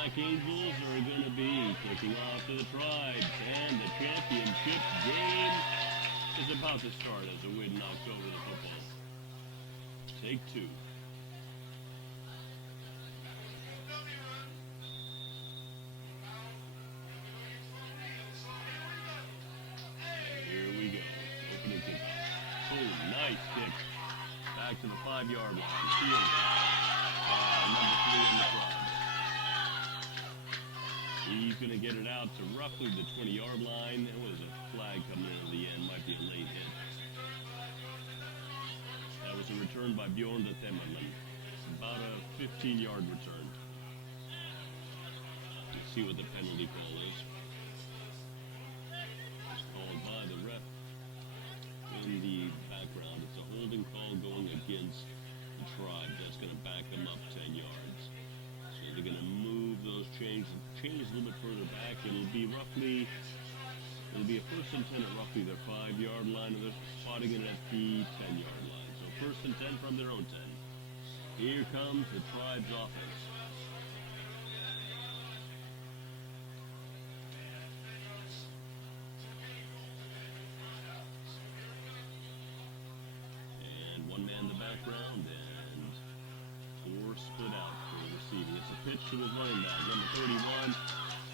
Black Angels are going to be kicking off to the Tribes, and the championship game is about to start as the wind knocks over the football. Take two. Here we go. Opening kickoff. Oh, nice kick. Back to the 5-yard line. Field. Number 3 on the Tribes. He's going to get it out to roughly the 20-yard line. There was a flag coming in at the end. Might be a late hit. That was a return by Bjorn de Temmerman. About a 15-yard return. Let's see what the penalty call is. It's called by the ref in the background. It's a holding call going against the Tribe. That's going to back them up 10 yards. So they're going to move those chains a little bit further back. It'll be a first and 10 at roughly their 5-yard line, and they're spotting it at the 10-yard line. So first and 10 from their own 10. Here comes the Tribe's offense. And one man in the background, and 4 split out for receiving. It's a pitch to his running back, number 31.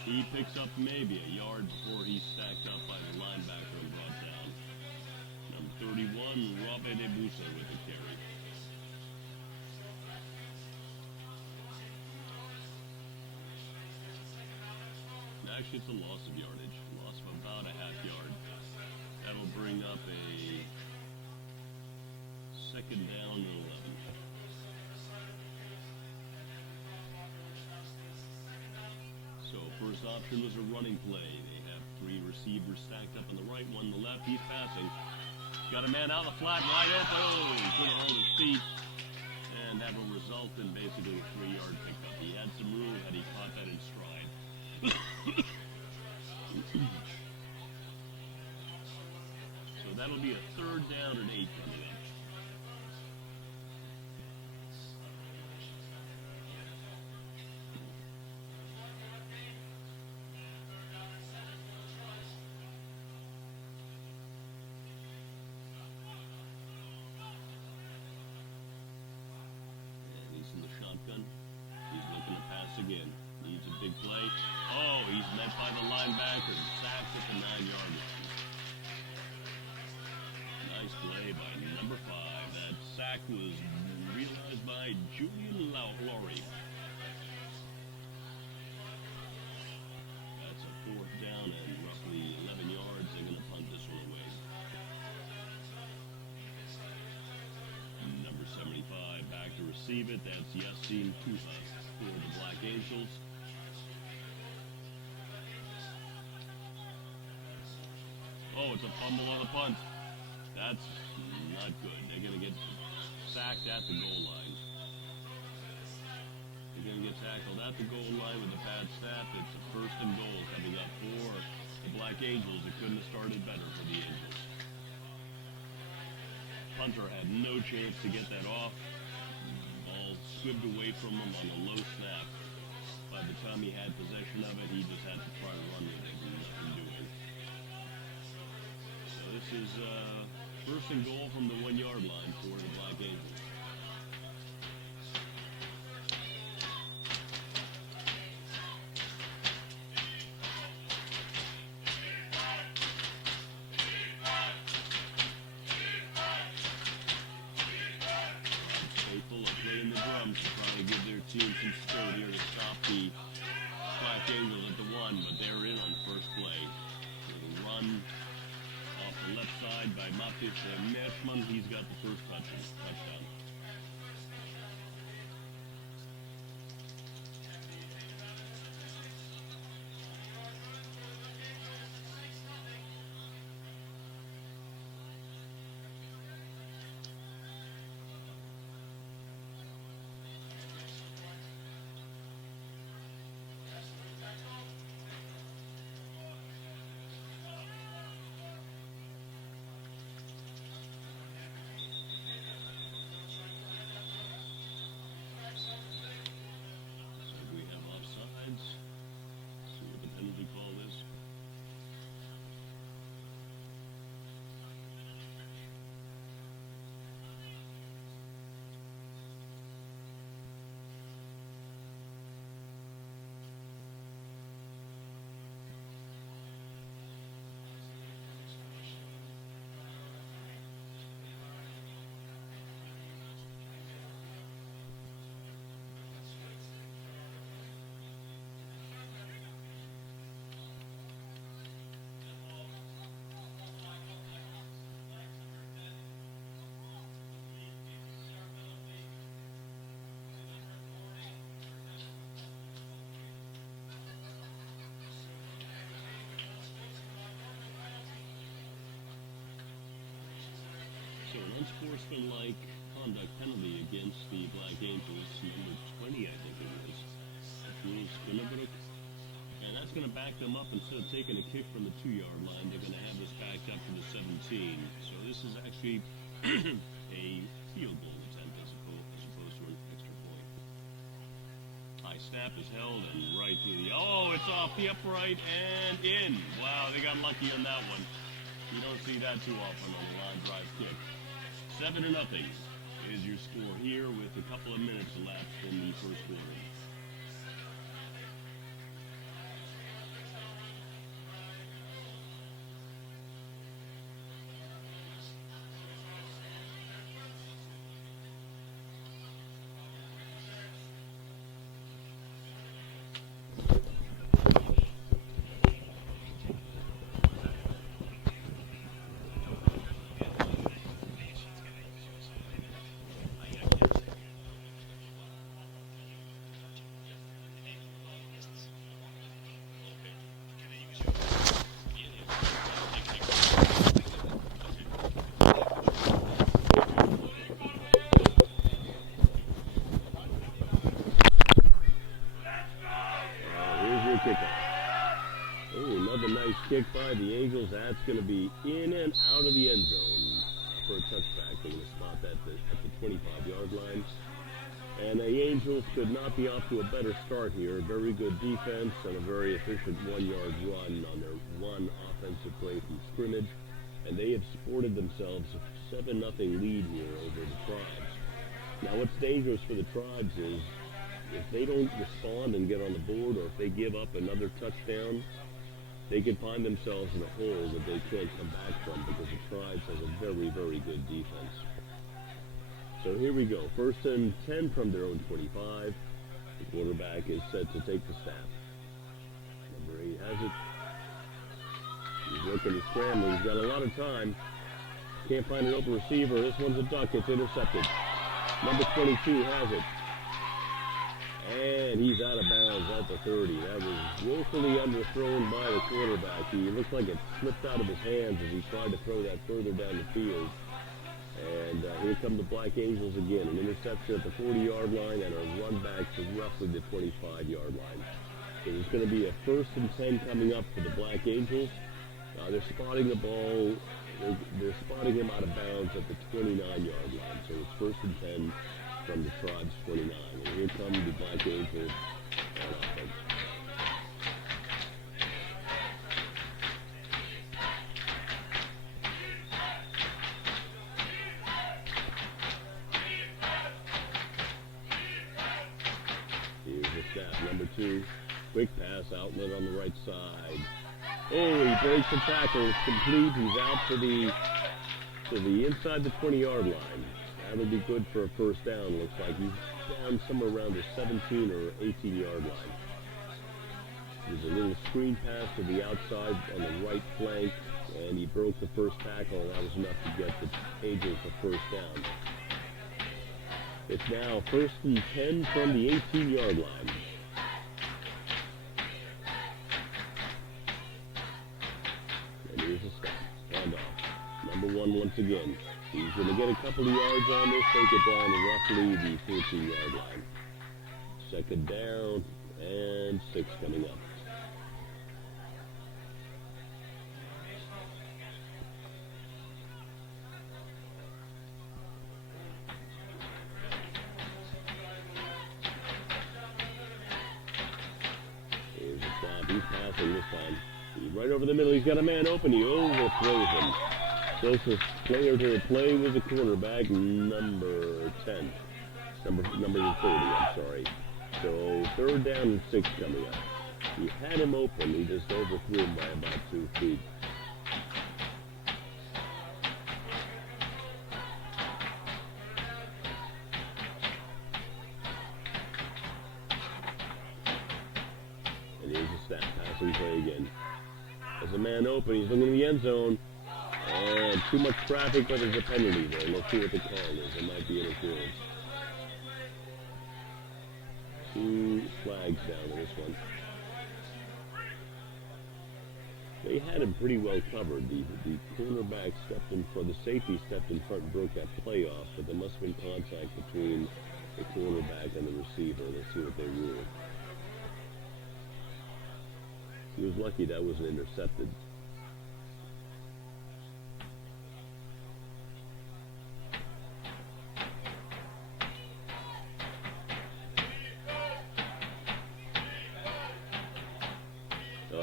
He picks up maybe a yard before he's stacked up by the linebacker and brought down. Number 31, Robert Debusa with the carry. Actually, it's a loss of yardage. Loss of about a half yard. That'll bring up a second down and 11. So first option was a running play. They have 3 receivers stacked up on the right, one on the left. He's passing. Got a man out of the flat, wide open. Oh, he couldn't hold his feet. And that will result in basically a 3-yard pickup. He had some room had he caught that in stride. So that'll be a third down and 8 coming up. Shotgun. He's looking to pass again. Needs a big play. Oh, he's met by the linebacker and sacked at the 9-yard line. Nice play by number 5. That sack was realized by Julian Lowry. That's a 4th down and roughly 11 yards. They're going to punt this one away. Number 75 back to receive it. That's Yassine Touha for the Black Angels. Oh, it's a fumble on a punt. That's not good. They're going to get sacked at the goal line. They're going to get tackled at the goal line with the pad snap. It's a first and goal coming up for the Black Angels. It couldn't have started better for the Angels. Punter had no chance to get that off. Ball squibbed away from him on a low snap. By the time he had possession of it, he just had to try to run with it and nothing doing. So this is first and goal from the 1-yard line for the Black Angels. Team some spirit here to stop the Black Angels at the 1, but they're in on first play. With a run off the left side by Matis Merschmann. He's got the first touchdown. unsportsmanlike conduct penalty against the Black Angels, number 20, I think it was. Jules Gunnerbrook. And that's going to back them up. Instead of taking a kick from the 2-yard line, they're going to have this backed up to the 17. So this is actually a field goal attempt as opposed to an extra point. High snap is held and right through the... Oh, it's off the upright and in. Wow, they got lucky on that one. You don't see that too often on a line drive kick. 7-0 is your score here with a couple of minutes elapsed in the first quarter. Kick by the Angels. That's going to be in and out of the end zone for a touchback. They're going to spot that at the 25-yard line. And the Angels could not be off to a better start here. Very good defense and a very efficient 1-yard run on their one offensive play from scrimmage. And they have sported themselves a 7-0 lead here over the Tribes. Now what's dangerous for the Tribes is if they don't respond and get on the board, or if they give up another touchdown, they could find themselves in a hole that they can't come back from, because the Tribes has a very, very good defense. So here we go. 1st and 10 from their own 25. The quarterback is set to take the snap. Number 8 has it. He's looking to scramble. He's got a lot of time. Can't find an open receiver. This one's a duck. It's intercepted. Number 22 has it. And he's out of bounds at the 30. That was woefully underthrown by the quarterback. He looked like it slipped out of his hands as he tried to throw that further down the field. And here come the Black Angels again. An interception at the 40-yard line and a run back to roughly the 25-yard line. So there's going to be a 1st and 10 coming up for the Black Angels. They're spotting the ball. They're spotting him out of bounds at the 29-yard line. So it's 1st and 10 from the Tribes 29. And here come the Black Angels on offense. Here's the snap, number 2. Quick pass, outlet on the right side. Oh, he breaks the tackle. It's complete. He's out to the inside the 20-yard line. That'll be good for a 1st down. Looks like he's down somewhere around the 17 or 18-yard line. There's a little screen pass to the outside on the right flank, and he broke the 1st tackle, and that was enough to get the Angels the 1st down. It's now 1st and 10 from the 18-yard line. And here's a stop. Handoff. Number 1 once again. He's going to get a couple of yards on this, take it down to roughly the 14-yard line. 2nd down and 6 coming up. Here's the snap. He's passing this time. He's right over the middle. He's got a man open. He overthrows him. Closest player to the play was the quarterback, number 10. Number 30, I'm sorry. So 3rd down and 6 coming up. He had him open. He just overthrew him by about 2 feet. And here's the snap, passing play again. There's a man open. He's looking in the end zone. And too much traffic, but there's a penalty there. Let's see what the call is. It might be interference. 2 flags down in this one. They had him pretty well covered. The cornerback stepped in front, the safety stepped in front and broke that play off, but there must have been contact between the cornerback and the receiver. Let's see what they rule. He was lucky that wasn't intercepted.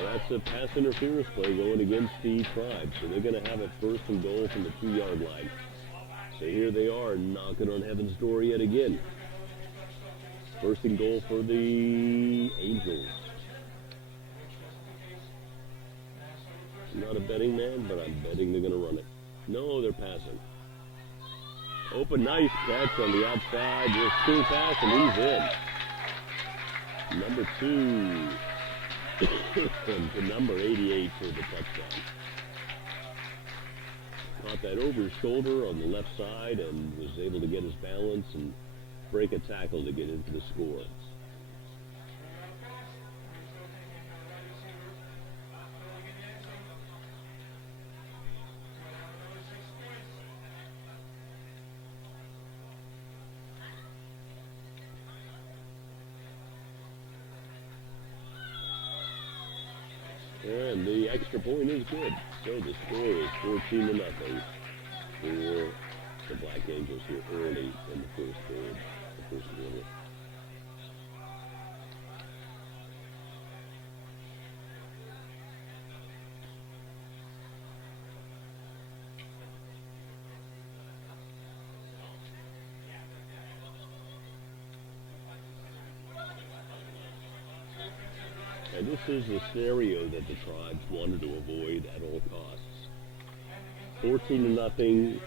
That's a pass interference play going against the Tribe. So they're going to have a 1st and goal from the 2-yard line. So here they are knocking on heaven's door yet again. 1st and goal for the Angels. I'm not a betting man, but I'm betting they're going to run it. No, they're passing. Open, nice catch on the outside. Just cool pass, and he's in. Number 2. To number 88 for the touchdown. Caught that over his shoulder on the left side and was able to get his balance and break a tackle to get into the score. And the extra point is good. So the score is 14-0 for the Black Angels here early in the first quarter. And this is the scenario that the Tribes wanted to avoid at all costs. 14-0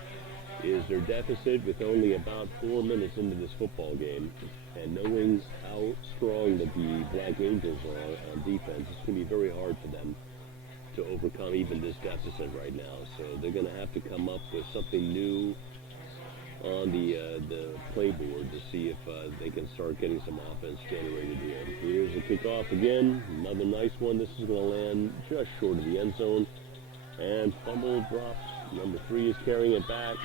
is their deficit with only about 4 minutes into this football game. And knowing how strong that the Black Angels are on defense, it's going to be very hard for them to overcome even this deficit right now. So they're going to have to come up with something new on the playboard to see if they can start getting some offense generated here. Here's the kickoff again. Another nice one. This is going to land just short of the end zone. And fumble drops. Number 3 is carrying it back.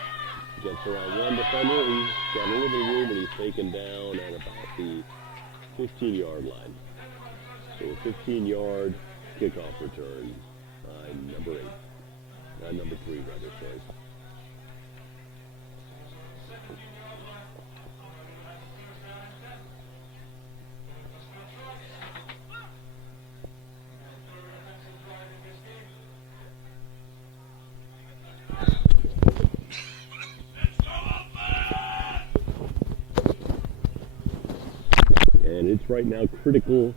Gets around one defender. He's got a little bit of room, and he's taken down at about the 15-yard line. So a 15-yard kickoff return by number 3, rather, sorry. And it's right now a critical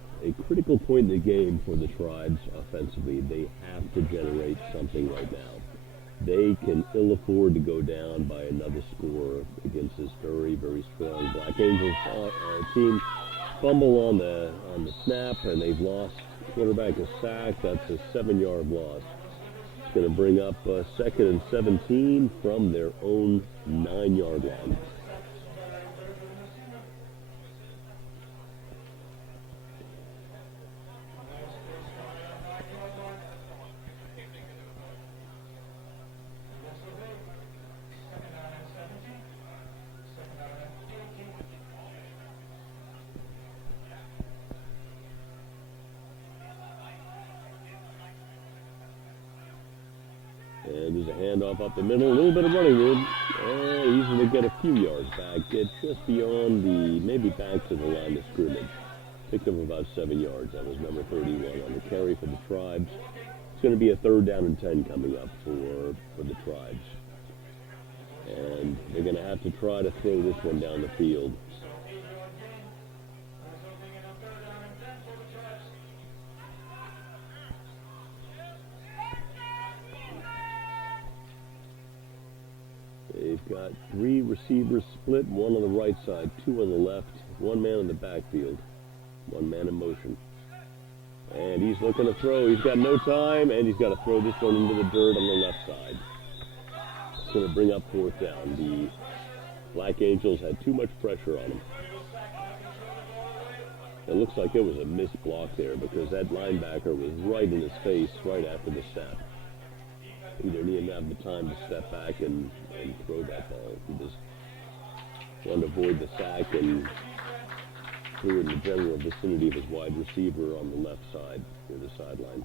point in the game for the Tribes offensively. They have to generate something right now. They can ill afford to go down by another score against this very, very strong Black Angels team. Fumble on the snap, and they've lost. Quarterback is sacked. That's a 7-yard loss. It's going to bring up 2nd and 17 from their own 9-yard line. And there's a handoff up the middle, a little bit of running room, and he's going to get a few yards back, get just beyond maybe back to the line of scrimmage. Picked up about 7 yards. That was number 31 on the carry for the Tribes. It's going to be a 3rd down and 10 coming up for the Tribes. And they're going to have to try to throw this one down the field. They've got 3 receivers split, 1 on the right side, 2 on the left, 1 man in the backfield, 1 man in motion. And he's looking to throw. He's got no time, and he's got to throw this one into the dirt on the left side. It's going to bring up 4th down. The Black Angels had too much pressure on him. It looks like it was a missed block there because that linebacker was right in his face right after the snap. He didn't even have the time to step back and throw that ball. He just wanted to avoid the sack and threw in the general vicinity of his wide receiver on the left side near the sideline.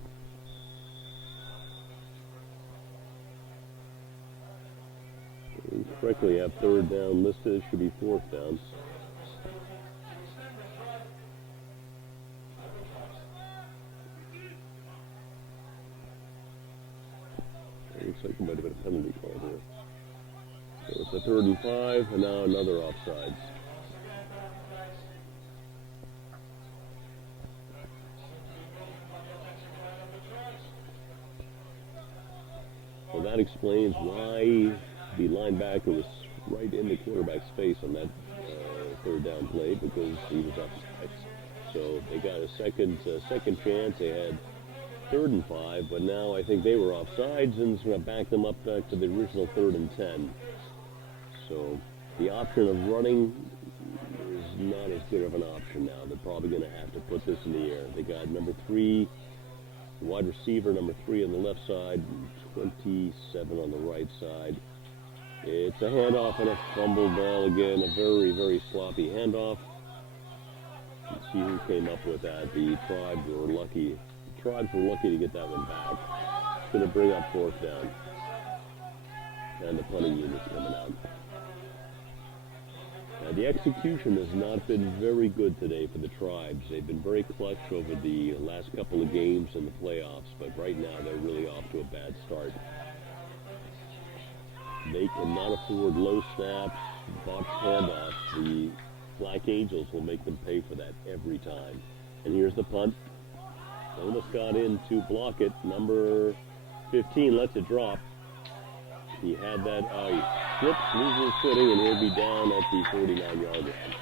We correctly have third down listed. It should be fourth down. Looks like there might have been a penalty call here. So it's a 3rd and 5, and now another offsides. Well, that explains why the linebacker was right in the quarterback's face on that 3rd down play, because he was offsides. So they got a second chance. They had 3rd and 5, but now I think they were offsides, and it's going to back them up back to the original 3rd and 10. So the option of running is not as good of an option now. They're probably going to have to put this in the air. They got number 3, wide receiver, number 3 on the left side, 27 on the right side. It's a handoff and a fumble ball again, a very, very sloppy handoff. Let's see who came up with that. The Tribes were lucky. Tribes were lucky to get that one back. It's going to bring up 4th down. And the punting unit's coming out. Now, the execution has not been very good today for the Tribes. They've been very clutch over the last couple of games in the playoffs, but right now they're really off to a bad start. They cannot afford low snaps, botched handoffs. The Black Angels will make them pay for that every time. And here's the punt. Almost got in to block it. Number 15 lets it drop. He had that, he slips, loses his footing, and he'll be down at the 49-yard line.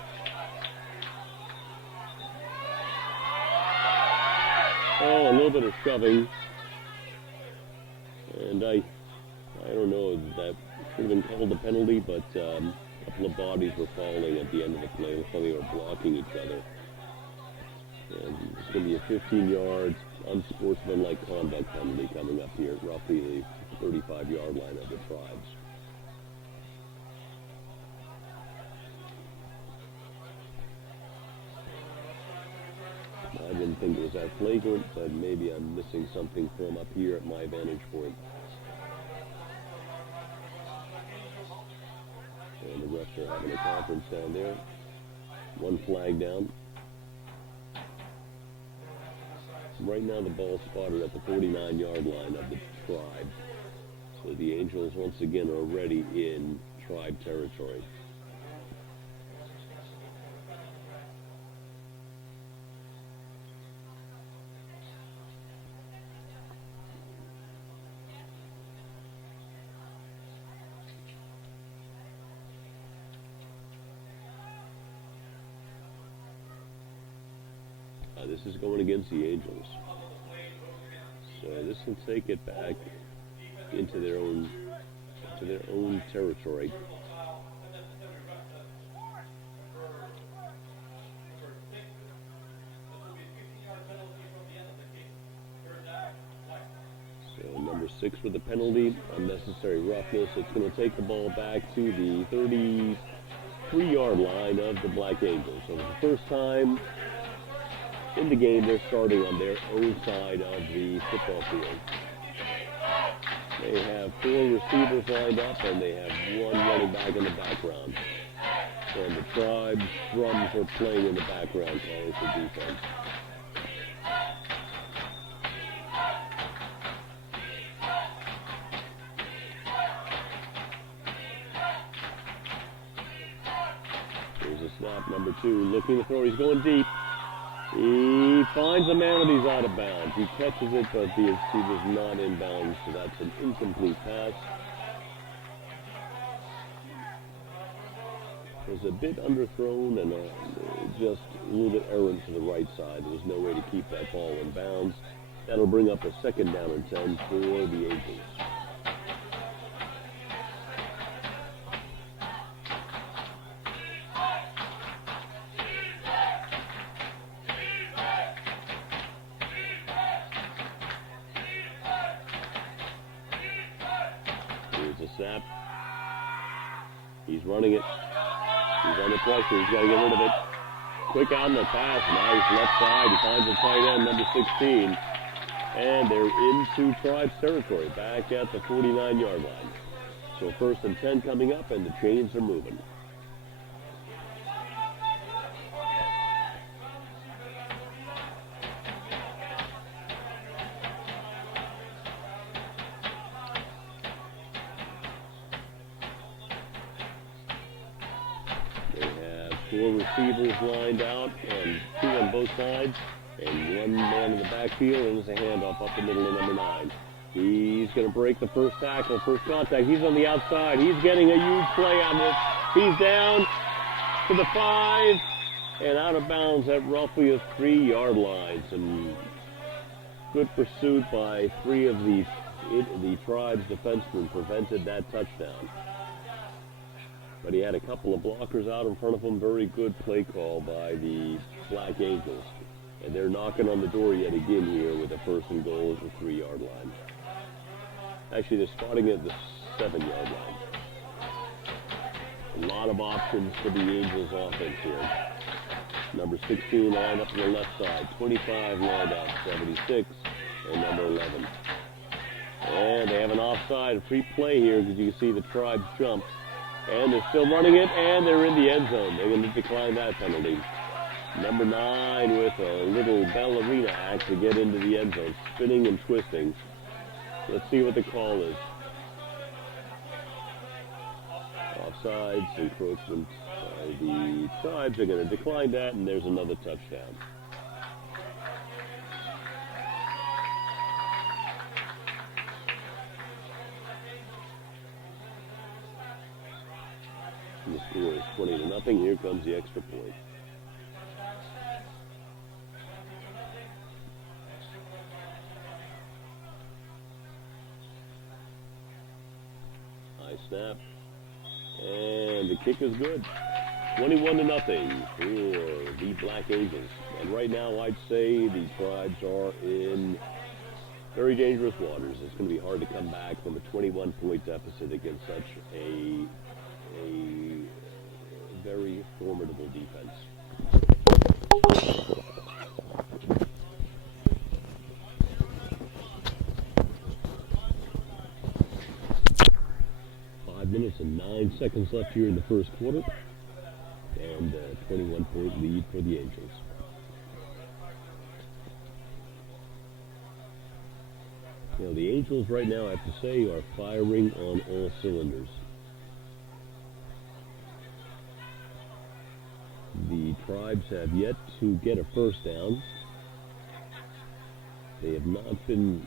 Oh, a little bit of shoving. And I don't know, that should have been called a penalty, but a couple of bodies were falling at the end of the play. Looks like they were blocking each other. And it's going to be a 15-yard unsportsmanlike conduct penalty coming up here, roughly the 35-yard line of the Tribes. I didn't think it was that flagrant, but maybe I'm missing something from up here at my vantage point. And the refs are having a conference down there. One flag down. Right now the ball's spotted at the 49-yard line of the Tribe. So the Angels once again are already in Tribe territory. This is going against the Angels. So this will take it back into their own territory. So number 6 with the penalty, unnecessary roughness. It's going to take the ball back to the 33-yard line of the Black Angels. So for the first time in the game, they're starting on their own side of the football field. They have 4 receivers lined up, and they have 1 running back in the background. And the Tribe's drums are playing in the background, calling for defense. Here's a snap, number 2, looking to throw. He's going deep. He finds a man and he's out of bounds. He catches it, but the receiver's not in bounds, so that's an incomplete pass. It was a bit underthrown and just a little bit errant to the right side. There was no way to keep that ball in bounds. That'll bring up a 2nd down and 10 for the Angels. snap. He's running it. He's under pressure. He's got to get rid of it. Quick out in the pass. Nice left side. He finds the tight end, number 16. And they're into Tribe's territory, back at the 49-yard line. So 1st and 10 coming up, and the chains are moving. They have 4 receivers lined out, and 2 on both sides. And 1 man in the backfield, and there's a handoff up the middle to number 9. He's going to break the first tackle, first contact. He's on the outside. He's getting a huge play on this. He's down to the 5 and out of bounds at roughly a 3-yard line. Some good pursuit by 3 of the Tribe's defensemen prevented that touchdown. But he had a couple of blockers out in front of him. Very good play call by the Black Angels. And they're knocking on the door yet again here with a 1st and goal at the 3-yard line. Actually, they're starting at the 7-yard line. A lot of options for the Angels offense here. Number 16 lined up on the left side. 25 lined out, 76, and number 11. And they have an offside, a free play here because you can see the Tribes jump. And they're still running it, and they're in the end zone. They're going to decline that penalty. Number 9 with a little ballerina act to get into the end zone, spinning and twisting. Let's see what the call is. Offsides, encroachment by the Tribes. They're going to decline that, and there's another touchdown. And the score is 20-0. Here comes the extra point. Snap, and the kick is good. 21-0 for the Black Angels. And right now, I'd say the Tribes are in very dangerous waters. It's going to be hard to come back from a 21-point deficit against such a very formidable defense. 5 minutes and 9 seconds left here in the first quarter. And a 21-point lead for the Angels. Now, the Angels right now, I have to say, are firing on all cylinders. The Tribes have yet to get a first down. They have not been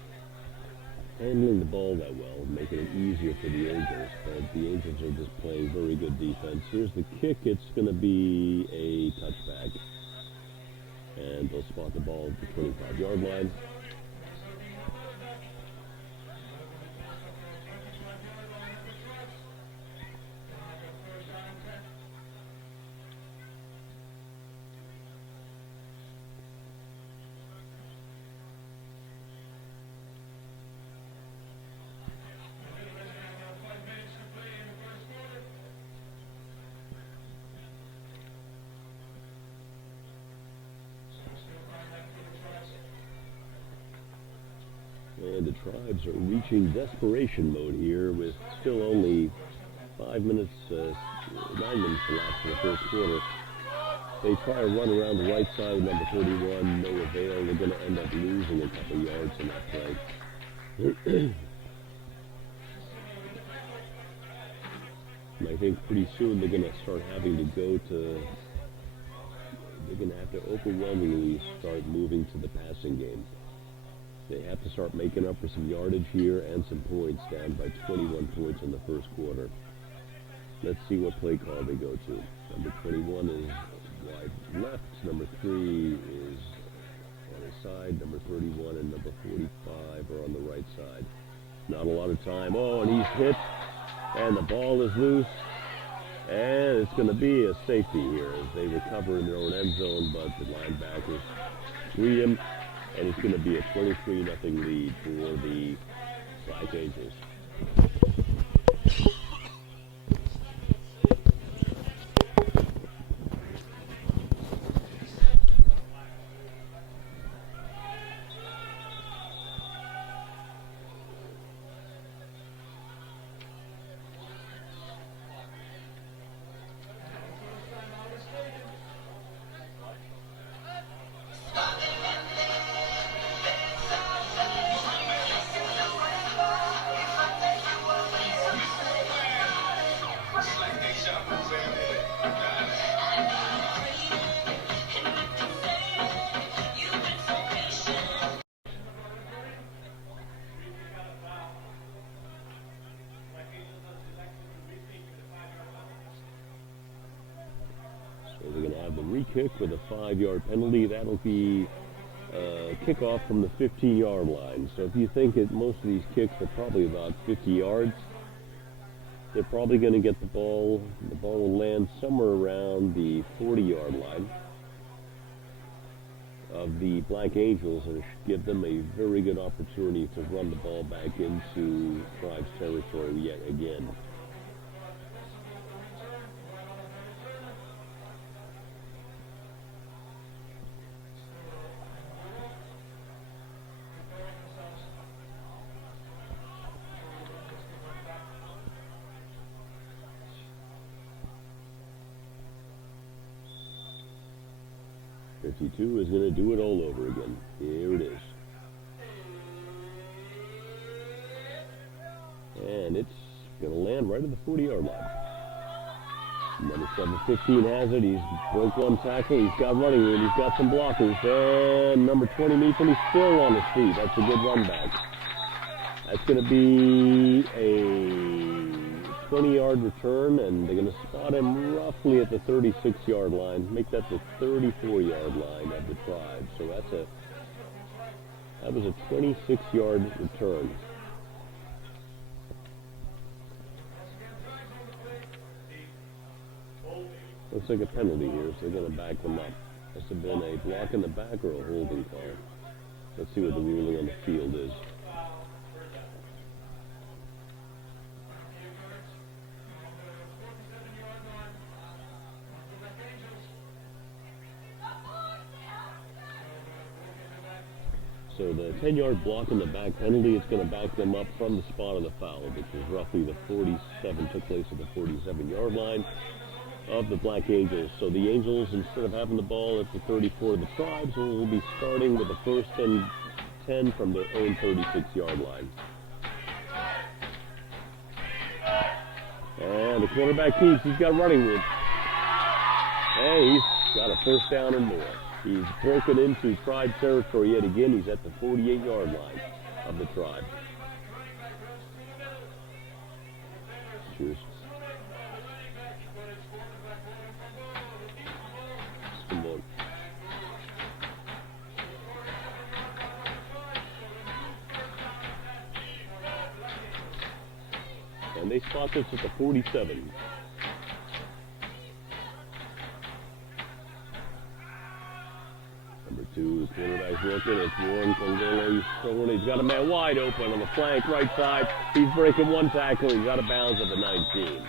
handling the ball that well, making it easier for the Angels, but the Angels are just playing very good defense. Here's the kick. It's going to be a touchback. And they'll spot the ball at the 25-yard line. And the Tribes are reaching desperation mode here with still only 9 minutes to lapse in the first quarter. They try to run around the right side with number 31, no avail. They're going to end up losing a couple yards in that play. And I think pretty soon they're going to start having to they're going to have to overwhelmingly start moving to the passing game. They have to start making up for some yardage here and some points, down by 21 points in the first quarter. Let's see what play call they go to. Number 21 is wide left. Number 3 is on his side. Number 31 and number 45 are on the right side. Not a lot of time. Oh, and he's hit, and the ball is loose. And it's going to be a safety here as they recover in their own end zone, but the linebackers free him. And it's going to be a 23-0 lead for the Black Angels. So they're going to have the re-kick with a 5-yard penalty. That'll be kickoff from the 15-yard line. So if you think that most of these kicks are probably about 50 yards, they're probably going to get the ball. The ball will land somewhere around the 40-yard line of the Black Angels, and it should give them a very good opportunity to run the ball back into Tribe's territory yet again. Is going to do it all over again. Here it is. And it's going to land right at the 40-yard line. Number 715 has it. He's broke one tackle. He's got running room. He's got some blockers. And number 20 meets him. He's still on his feet. That's a good run back. That's going to be a 20-yard return, and they're going to spot him roughly at the 36-yard line. Make that the 34-yard line of the Tribe. So that was a 26-yard return. Looks like a penalty here, so they're going to back them up. Must have been a block in the back or a holding call. Let's see what the ruling on the field is. So the 10-yard block in the back penalty, it's going to back them up from the spot of the foul, which is roughly the 47, took place at the 47-yard line of the Black Angels. So the Angels, instead of having the ball at the 34 of the Tribes, will be starting with the first and 10 from their own 36-yard line. And the quarterback keeps, he's got running room. Hey, he's got a first down and more. He's broken into Tribe territory yet again. He's at the 48-yard line of the Tribe. Cheers. And they spot this at the 47. Number 2, the quarterback's looking. It's Warren Congolo. He's throwing. He's got a man wide open on the flank right side. He's breaking one tackle. He's out of bounds at the 19.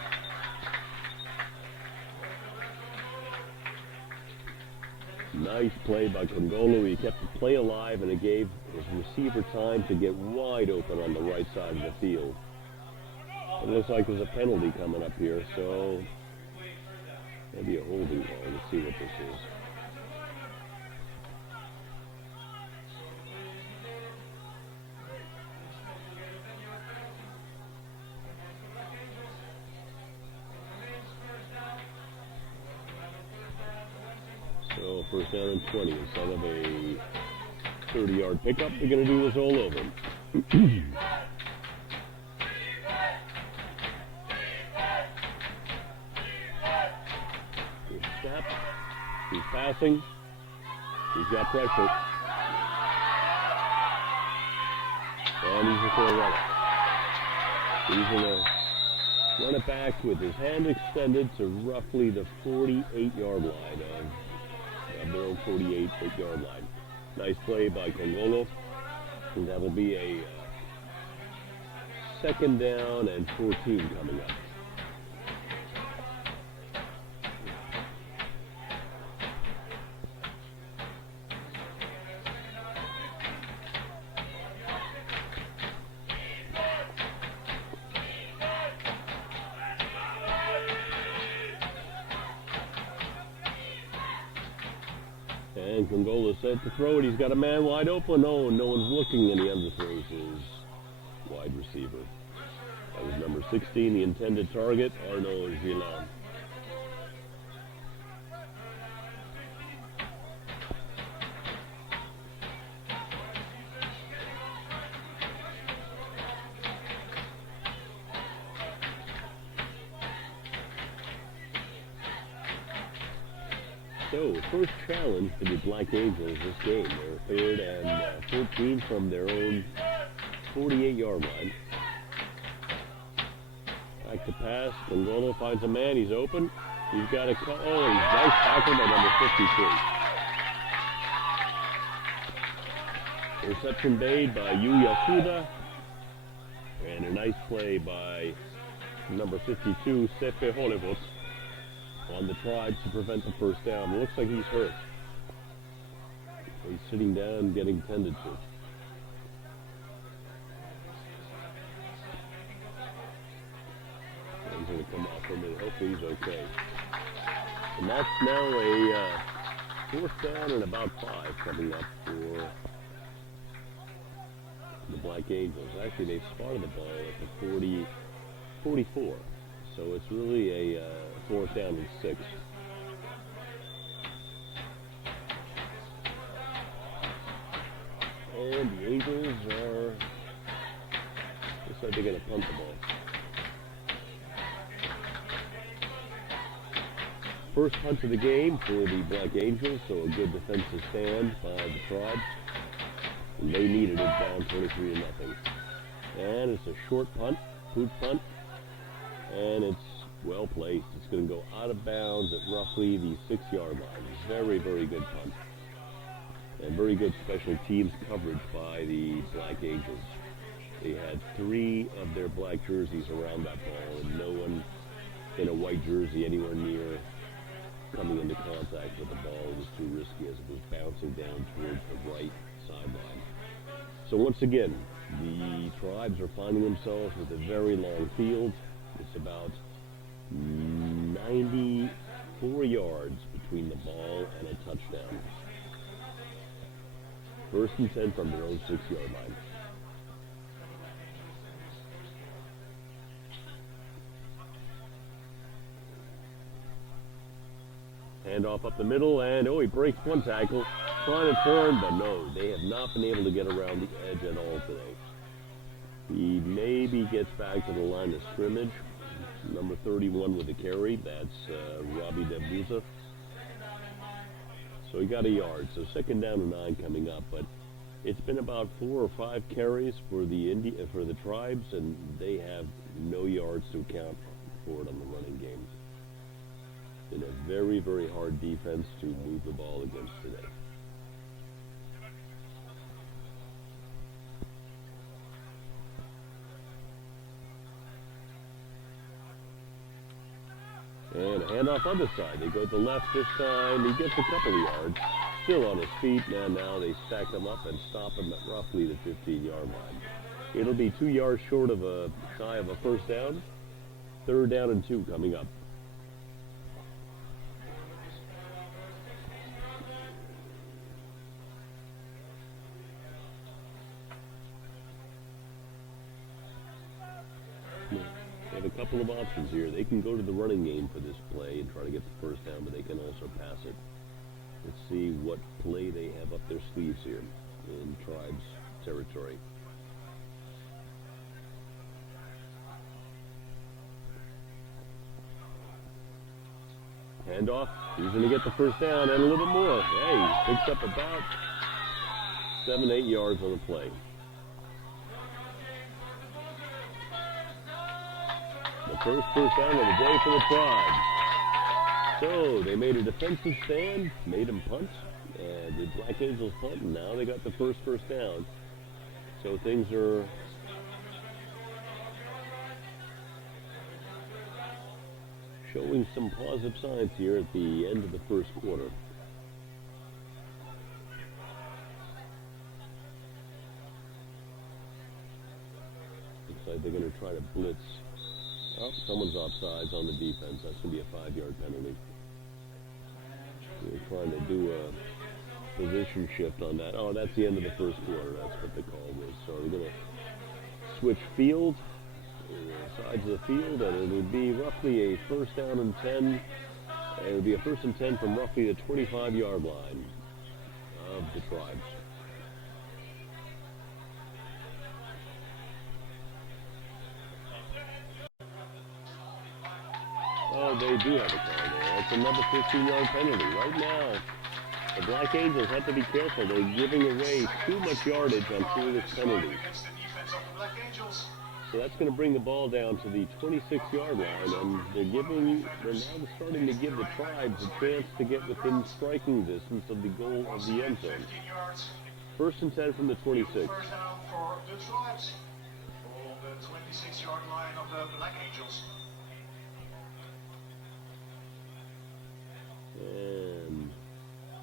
Nice play by Congolo. He kept the play alive, and it gave his receiver time to get wide open on the right side of the field. It looks like there's a penalty coming up here, so maybe a holding call. Let's see what this is. So first down and 20 instead of a 30-yard pickup. They're going to do this all over. Here's snap. He's passing. He's got pressure. And he's just going to run it. He's going to run it back with his hand extended to roughly the 48-yard line of their own 48-yard line. Nice play by Congolo. And that'll be a second down and 14 coming up. And Congola set to throw it. He's got a man wide open. Oh, no one's looking, and he underthrows his wide receiver. That was number 16, the intended target, Arnaud Gillon. So, first challenge for the Black Angels this game. They're 3rd and 14 from their own 48-yard line. Back to pass. Congola finds a man. He's open. He's got a... Oh, he's nice tackle by number 53. Reception made by Yu Yasuda. And a nice play by number 52, Sepe Hollywood, on the Tribes to prevent the first down. It looks like he's hurt. He's sitting down getting tended to. He's going to come off for a minute. Hopefully he's okay. And that's now a 4th down and about 5 coming up for the Black Angels. Actually, they spotted the ball at the 44. So it's really a 4th down and 6. And the Angels are... looks like they're going to punt the ball. First punt of the game for the Black Angels, so a good defensive stand by the Tribes. And they needed it down 23-0. And it's a short punt, boot punt. And it's well placed. It's going to go out of bounds at roughly the 6-yard line. Very, very good punt. And very good special teams coverage by the Black Angels. They had 3 of their black jerseys around that ball, and no one in a white jersey anywhere near coming into contact with the ball. It was too risky as it was bouncing down towards the right sideline. So once again, the Tribes are finding themselves with a very long field. It's about 94 yards between the ball and a touchdown. 1st and 10 from their own 6-yard line. Handoff up the middle, and he breaks one tackle. Trying to turn, but no, they have not been able to get around the edge at all today. He maybe gets back to the line of scrimmage. Number 31 with the carry, that's Robbie Debuza. So he got a yard. So 2nd down and 9 coming up, but it's been about 4 or 5 carries for the Tribes, and they have no yards to account for it on the running game. Been a very, very hard defense to move the ball against today. And a handoff on the side. They go to the left this time. He gets a couple of yards. Still on his feet. Now they stack him up and stop him at roughly the 15-yard line. It'll be 2 yards short of shy of a first down. 3rd down and 2 coming up. A couple of options here. They can go to the running game for this play and try to get the first down, but they can also pass it. Let's see what play they have up their sleeves here in Tribes territory. Handoff. He's going to get the first down and a little bit more. Hey, he picks up about 7-8 yards on the play. The first down of the day for the Tribes. So they made a defensive stand, made them punt, and the Black Angels punt, and now they got the first down. So things are showing some positive signs here at the end of the first quarter. Looks like they're going to try to blitz. Oh, someone's offsides on the defense. That's going to be a 5-yard penalty. They're trying to do a position shift on that. Oh, that's the end of the first quarter. That's what the call was. So we're going to switch field, sides of the field, and it would be roughly a first down and 10. It would be a first and 10 from roughly the 25-yard line of the Tribes. Oh, they do have a call there. That's another 15-yard penalty. Right now, the Black Angels have to be careful. They're giving away too much yardage on foolish penalties. So that's going to bring the ball down to the 26-yard line, and they're now starting to give the Tribes a chance to get within striking distance of the goal of the end zone. First and 10 from the 26. First down for the Tribes on the 26-yard line of the Black Angels. And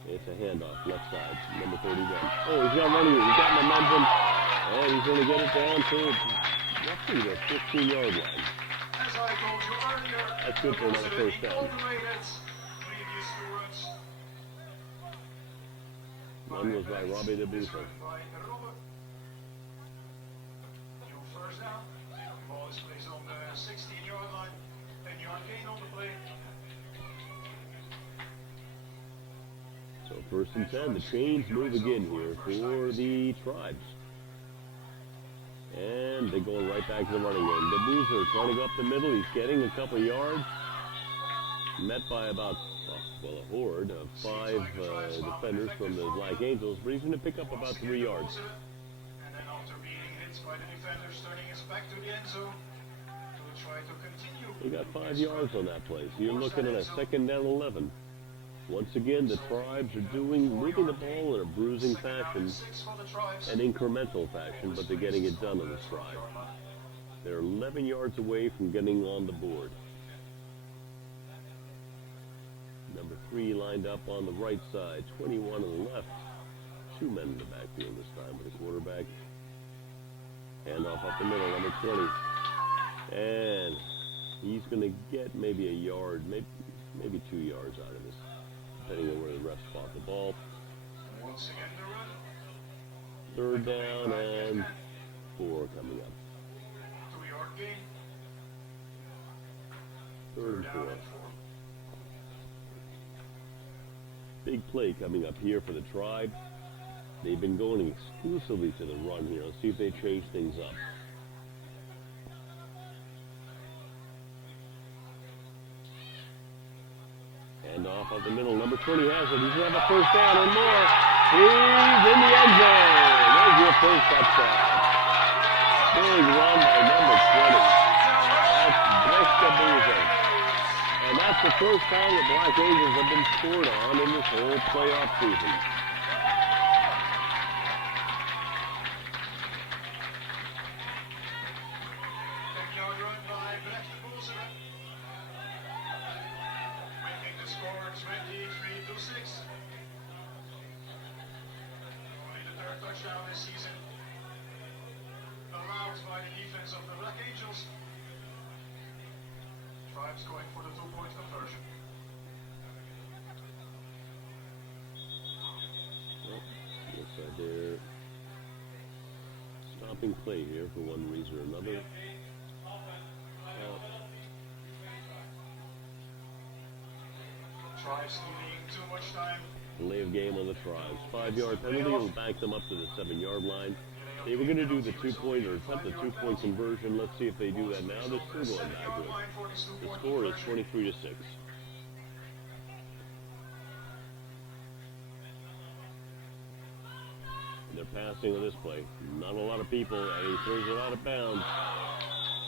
it's a handoff, left side, number 31. Oh, he's got running, he's got momentum, and he's going to get it down to roughly the 15-yard line. As I told you earlier, that's good for another first down. One was by Robbie the Booster. First down, the ball is placed on the 16-yard line, 10-yard gain on the play. So first and 10, the chains move again here for the Tribes. And they're going right back to the running game. The Boozer trying to go up the middle. He's getting a couple yards. Met by about, a horde of 5 defenders from the Black Angels. But he's going to pick up about 3 yards. And then after being hit by the defenders, turning his back to the end zone to try to continue. He got 5 yards on that play. So you're looking at a second down 11. Once again, the Tribes are moving the ball in a bruising fashion, an incremental fashion, but they're getting it done on this drive. They're 11 yards away from getting on the board. Number 3 lined up on the right side, 21 on the left. 2 men in the backfield this time with the quarterback. Handoff up the middle, number 20. And he's going to get maybe a yard, maybe 2 yards out of this, depending on where the refs spot the ball. Once again, the Third run. down and 4 coming up. 2-yard gain. Third and 4. Big play coming up here for the Tribe. They've been going exclusively to the run here. Let's see if they change things up. And off of the middle, number 20 has it. He's going to have a first down and more. He's in the end zone. There's your first touchdown. Big run by number 20. That's Bresca. And that's the first time the Black Angels have been scored on in this whole playoff season. Going for the 2-point conversion. Looks like they're stopping play here for one reason or another. Tribes needing too much time. Delay of game on the Tribes. 5-yard penalty will back them up to the 7-yard line. They were going to do the 2-point or attempt the 2-point conversion. Let's see if they do that now. They're still going back to it. The score is 23-6. They're passing on this play. Not a lot of people, and he throws it out of bounds.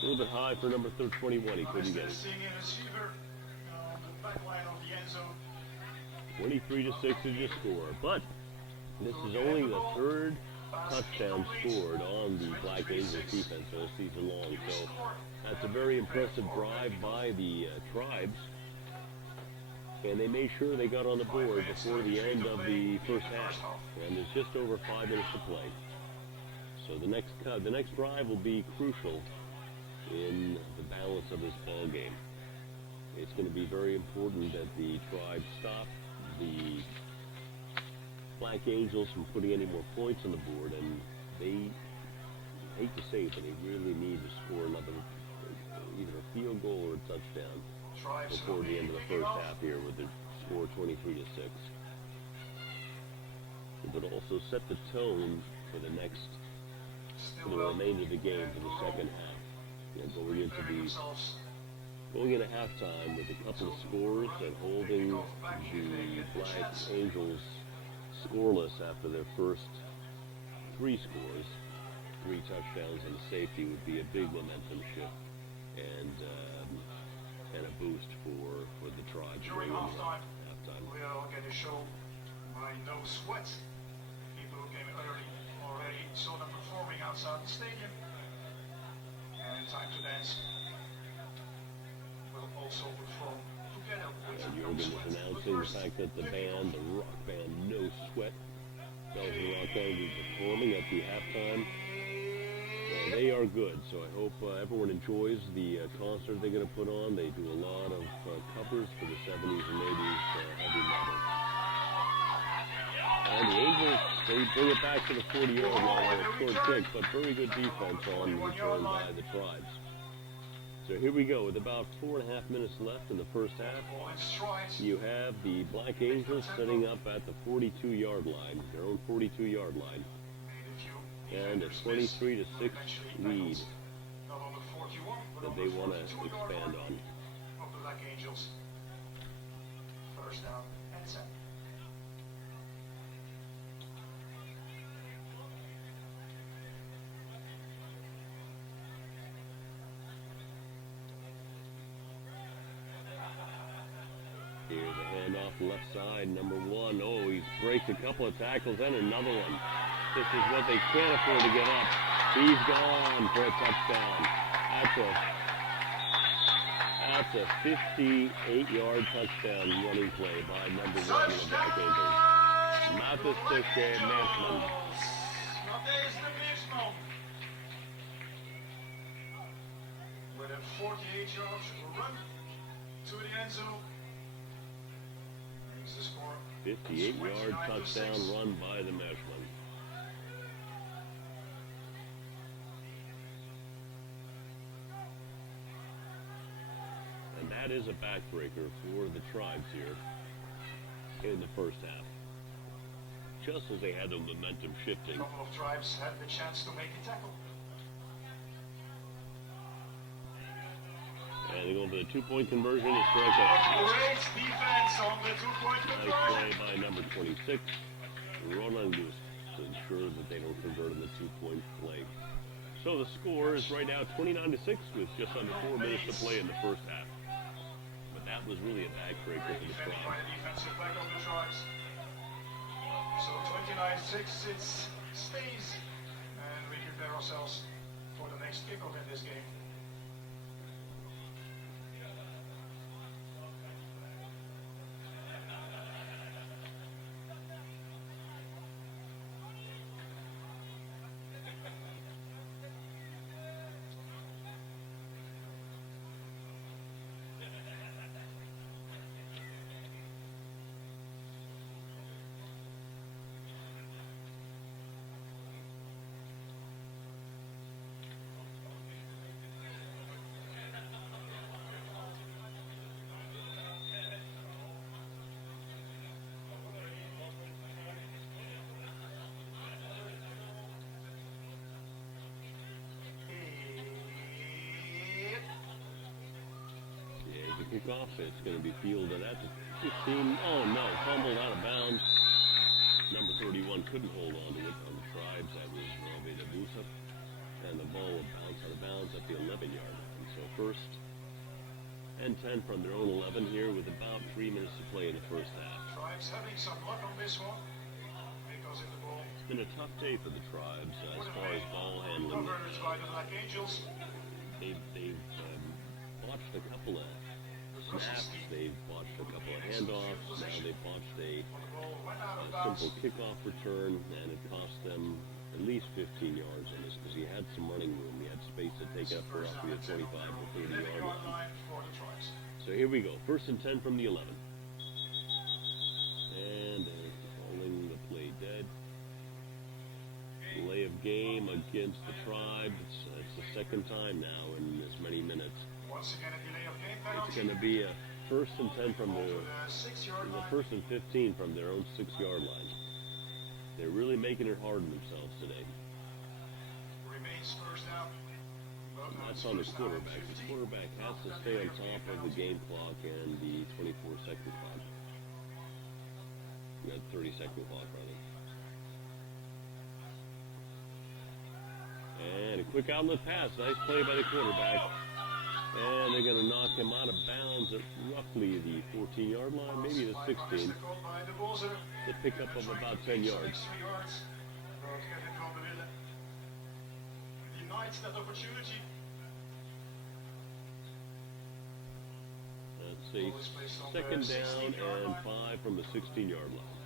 A little bit high for number 21. He couldn't get it. 23-6 is your score. But this is only the third touchdowns scored on the Black Angels defense all season long. So that's a very impressive drive by the Tribes. And they made sure they got on the board before the end of the first half. And there's just over 5 minutes to play. So the next drive will be crucial in the balance of this ball game. It's going to be very important that the Tribes stop the Black Angels from putting any more points on the board, and they, I hate to say it, but they really need to score another, either a field goal or a touchdown before the end of the first half here with the score 23-6. It would also set the tone for the remainder of the game for the second half. You know, going into halftime with a couple of scores and holding the Black Angels scoreless after their first 3 scores, 3 touchdowns and a safety would be a big momentum shift and a boost for the Tribes. During halftime, we are going to show my no sweat. People who came early already saw them performing outside the stadium. And Time to Dance will also perform together with Jürgen is announcing the fact that the band, the rock band No Sweat, Belgian rock band, will be performing at the halftime. They are good, so I hope everyone enjoys the concert they're going to put on. They do a lot of covers for the 70s and 80s heavy metal. And the Angels, they bring it back to the 40-yard line on a short kick, but very good defense on the return by the Tribes. So here we go, with about 4.5 minutes left in the first half. You have the Black Angels setting up at the 42-yard line, their own 42-yard line. And a 23-6 lead that they want to expand on. First down and 7. Here's a handoff left side, number 1. Oh, he breaks a couple of tackles and another one. This is what they can't afford to give up. He's gone for a touchdown. That's a 58-yard touchdown running play by number 1 of the Black Angels. Mathis Meersman. With a 48-yard run to the end zone. 58-yard touchdown run by the Meersman. And that is a backbreaker for the Tribes here in the first half. Just as they had the momentum shifting. A couple of Tribes had the chance to make a tackle. And they go for the 2-point conversion. It's strike out. Great defense on the 2-point conversion. Nice play by number 26, Roland Goose, to ensure that they don't convert on the 2-point play. So the score is right now 29-6 with just under 4 minutes to play in the first half. But that was really a backbreaker for the Tribes. By the defensive back of the Tribes. So 29-6, it stays. And we prepare ourselves for the next kickoff in this game. Kickoff. It's going to be fielded at the 15. Oh no, fumbled out of bounds. Number 31 couldn't hold on to it on the Tribes. That was Robbie Debusa. And the ball will bounce out of bounds at the 11-yard line. So first and 10 from their own 11 here with about 3 minutes to play in the first half. Tribes having some luck on this one because if the ball been a tough day for the Tribes as far as ball handling. Covered by the Black Angels. They've botched a couple of snaps, they've botched a couple of handoffs, now they've botched a simple kickoff return, and it cost them at least 15 yards on this because he had some running room. He had space to take up for roughly a 25 or 30 yard line. So here we go, 1st and 10 from the 11. And they're calling the play dead. Delay of game against the Tribe. It's the second time now in as many minutes. Once again, a delay of game penalty. It's going to be a 1st and 10 from the 1st and 15 from their own 6-yard line. They're really making it hard on themselves today. Remains first down. And that's on the quarterback. The quarterback has to stay on top of the game clock and the 24-second clock. You got 30-second clock running. And a quick outlet pass. Nice play by the quarterback. And they're going to knock him out of bounds at roughly the 14-yard line, maybe the 16. The pickup of about 10 yards. Denies that opportunity. That's a 2nd down and 5 from the 16-yard line.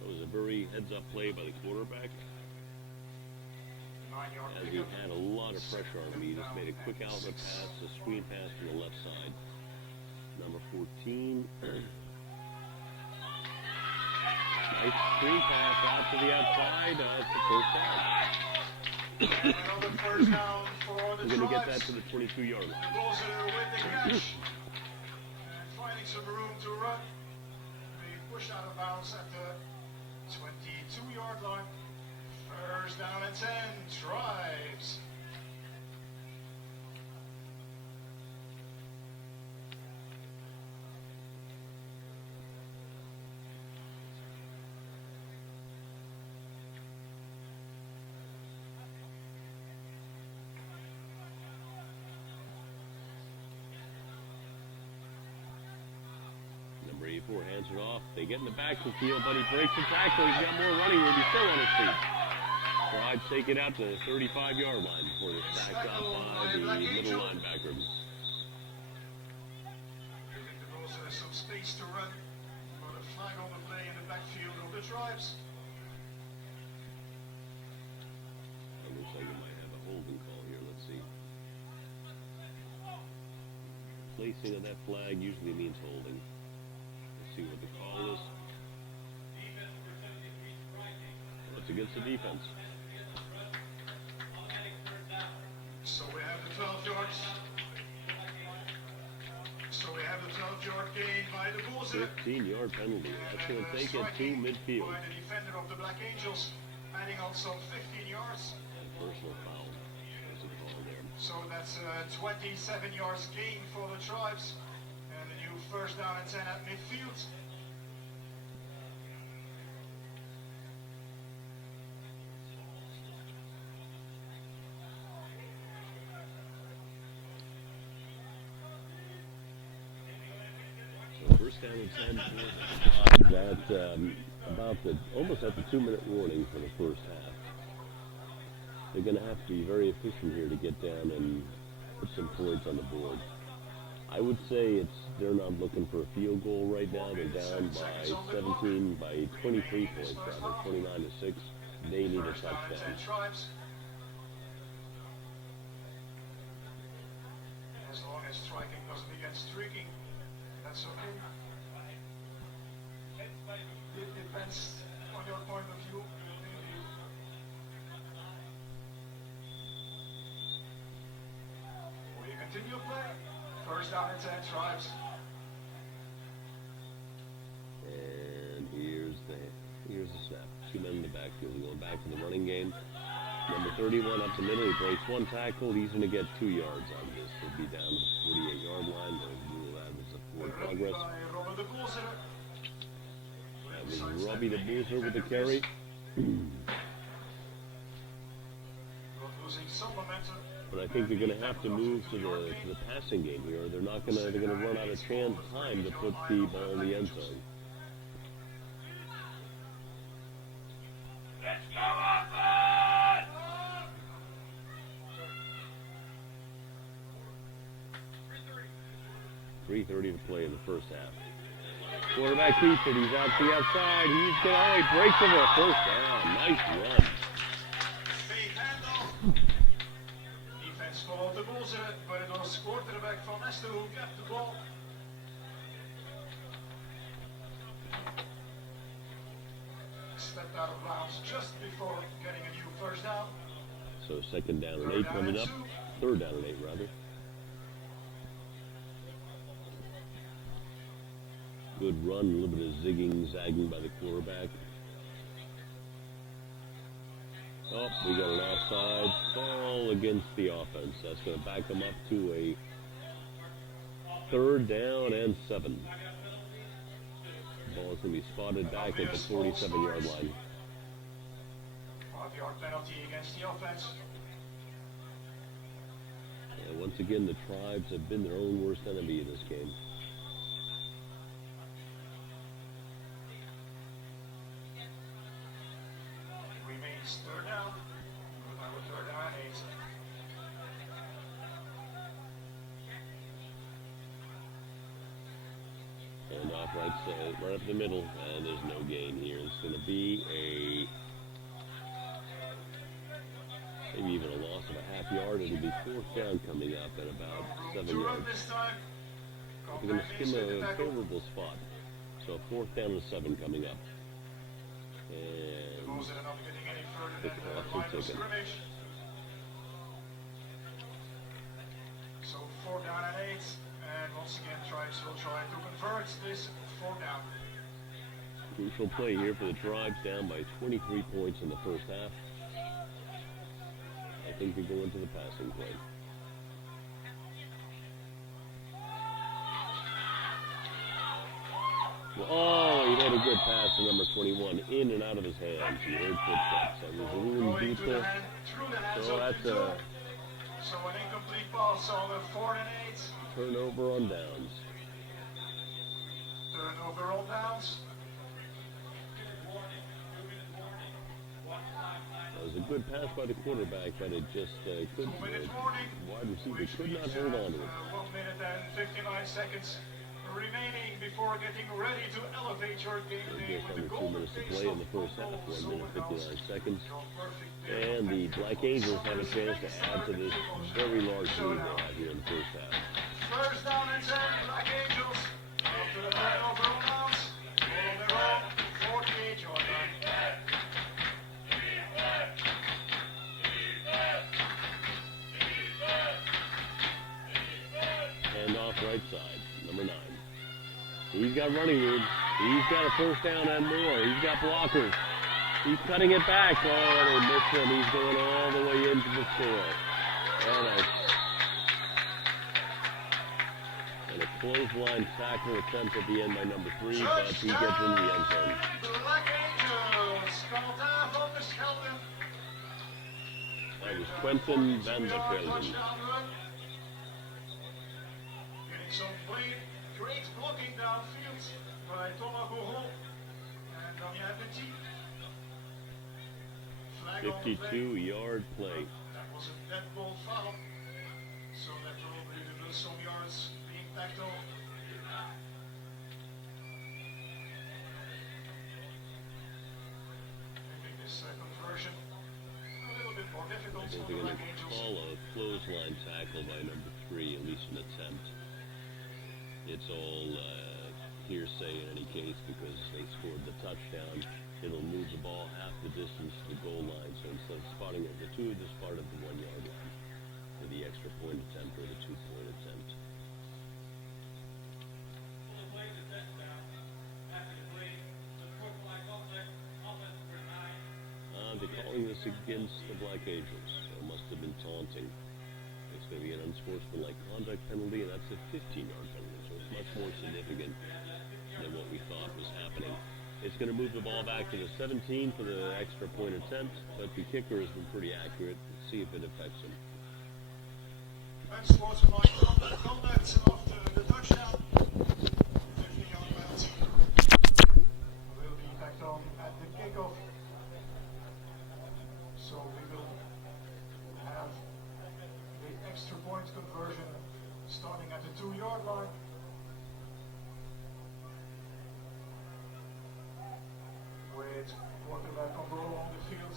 That was a very heads-up play by the quarterback. As he had a lot of pressure on him, he just made a quick outlet pass, a screen pass to the left side. Number 14. Nice screen pass out to the outside. It's the first down. Another first down for the We're going to get that Tribes. to the 22-yard line. The Bulls are with the catch. And finding some room to run. They push out of bounds at the 22-yard line. First down and 10, Tribes. Number 84 hands it off. They get in the back of the field, but he breaks the tackle. He's got more running room. He's still on his feet. Tribes take it out to the 35-yard line before they're stacked up by the middle linebacker. The Bulls have some space to run. Got a flag on the play in the backfield of the Tribes. It looks like we might have a holding call here. Let's see. Placing of that flag usually means holding. Let's see what the call is. It's against the defense. So we have the 12 yards. So we have the 12-yard gain by the Bulls. 15-yard penalty. That's going to take it to midfield. By the defender of the Black Angels, adding also 15 yards. Personal foul. That's a call there. So that's 27 yards gain for the Tribes. And a new first down and 10 at midfield. First down and 10. That's almost at the 2-minute warning for the first half. They're going to have to be very efficient here to get down and put some points on the board. I would say they're not looking for a field goal right now. They're down by 23 points, rather 29-6. They need a touchdown. As long as striking doesn't begin streaking, that's okay. It depends on your point of view. We continue play. First down and 10, Tribes. And here's the snap. 2 men in the backfield. We're going back to the running game. Number 31 up the middle. He breaks 1 tackle. He's going to get 2 yards on this. He'll be down to the 48-yard line. They'll rule that as a forward progress. That was Robbie the Boozer with the carry. But I think they're going to have to move to the passing game here. They're going to run out of time to put the ball in the end zone. .3:30 to play in the first half. Quarterback keeps it. He's out to the outside. He's going. He breaks over a first down. Nice run. Big handoff. Defense followed the balls in it, but it was quarterback van Esther who kept the ball. Stepped out of bounds just before getting a new first down. So second down and 8 coming up. Third down and 8, rather. Good run, a little bit of zagging by the quarterback. Oh, we got an offside call against the offense. That's going to back them up to a third down and 7. Ball is going to be spotted back at the 47-yard line. 5-yard penalty against the offense. And once again, the Tribes have been their own worst enemy in this game. Remains third down. Third down and 8. And off right side, right up the middle, and there's no gain here. It's going to be maybe even a loss of a half yard. It'll be fourth down coming up at about 7 yards. We're going to skim a favorable spot. So fourth down and 7 coming up. And the clock will take it. So 4 down and 8. And once again, Tribes will try to convert this 4 down. Crucial play here for the Tribes, down by 23 points in the first half. I think we go into the passing play. Oh, he made a good pass to number 21, in and out of his hands. He heard footsteps. That was a little deeper. So that's a So an incomplete pass on the 4 and 8. turnover on downs. Turnover on downs. That was a good pass by the quarterback, but it just couldn't. Wide receiver could not hold on to it. 1 minute and 59 seconds remaining before getting ready to elevate your game day with the Under 2 golden minutes to taste play in of the first half, football. 1 minute 59 seconds. And the Black Angels have a chance to add to this very large lead they have here in the first half. First down and 10, Black Angels. After the turnover on downs, on their own 48-yard line. Hand off right side, number 9. He's got running room. He's got a first down and more. He's got blockers. He's cutting it back. Oh, they missed him. He's going all the way into the score. And a clothesline tackle attempt at the end by number 3, but he gets in the end zone. Black Angels, commentaar van de Schelde. That was Quentin van der Velden. Getting some great blocking downfield by Thomas Bourron and Damien Petit. 52-yard play. That was a dead ball foul, so that probably there were some yards being tacked on. Making this conversion a little bit more difficult. I think they're going to call a clothesline tackle by number 3, at least an attempt. It's all hearsay in any case because they scored the touchdown. It'll move the ball half the distance to the goal line. So instead of spotting at the 2, they spot at the 1-yard line for the extra point attempt or the 2-point attempt. They're calling this against the Black Angels. So it must have been taunting. It's going to be an unsportsmanlike conduct penalty, and that's a 15-yard penalty. So it's much more significant than what we thought was happening. It's going to move the ball back to the 17 for the extra point attempt, but the kicker has been pretty accurate. Let's see if it affects him. Unsportsmanlike conduct after the touchdown. 15-yard penalty will be back on at the kickoff. So we will have the extra point conversion starting at the 2-yard line. With quarterback on goal on the field.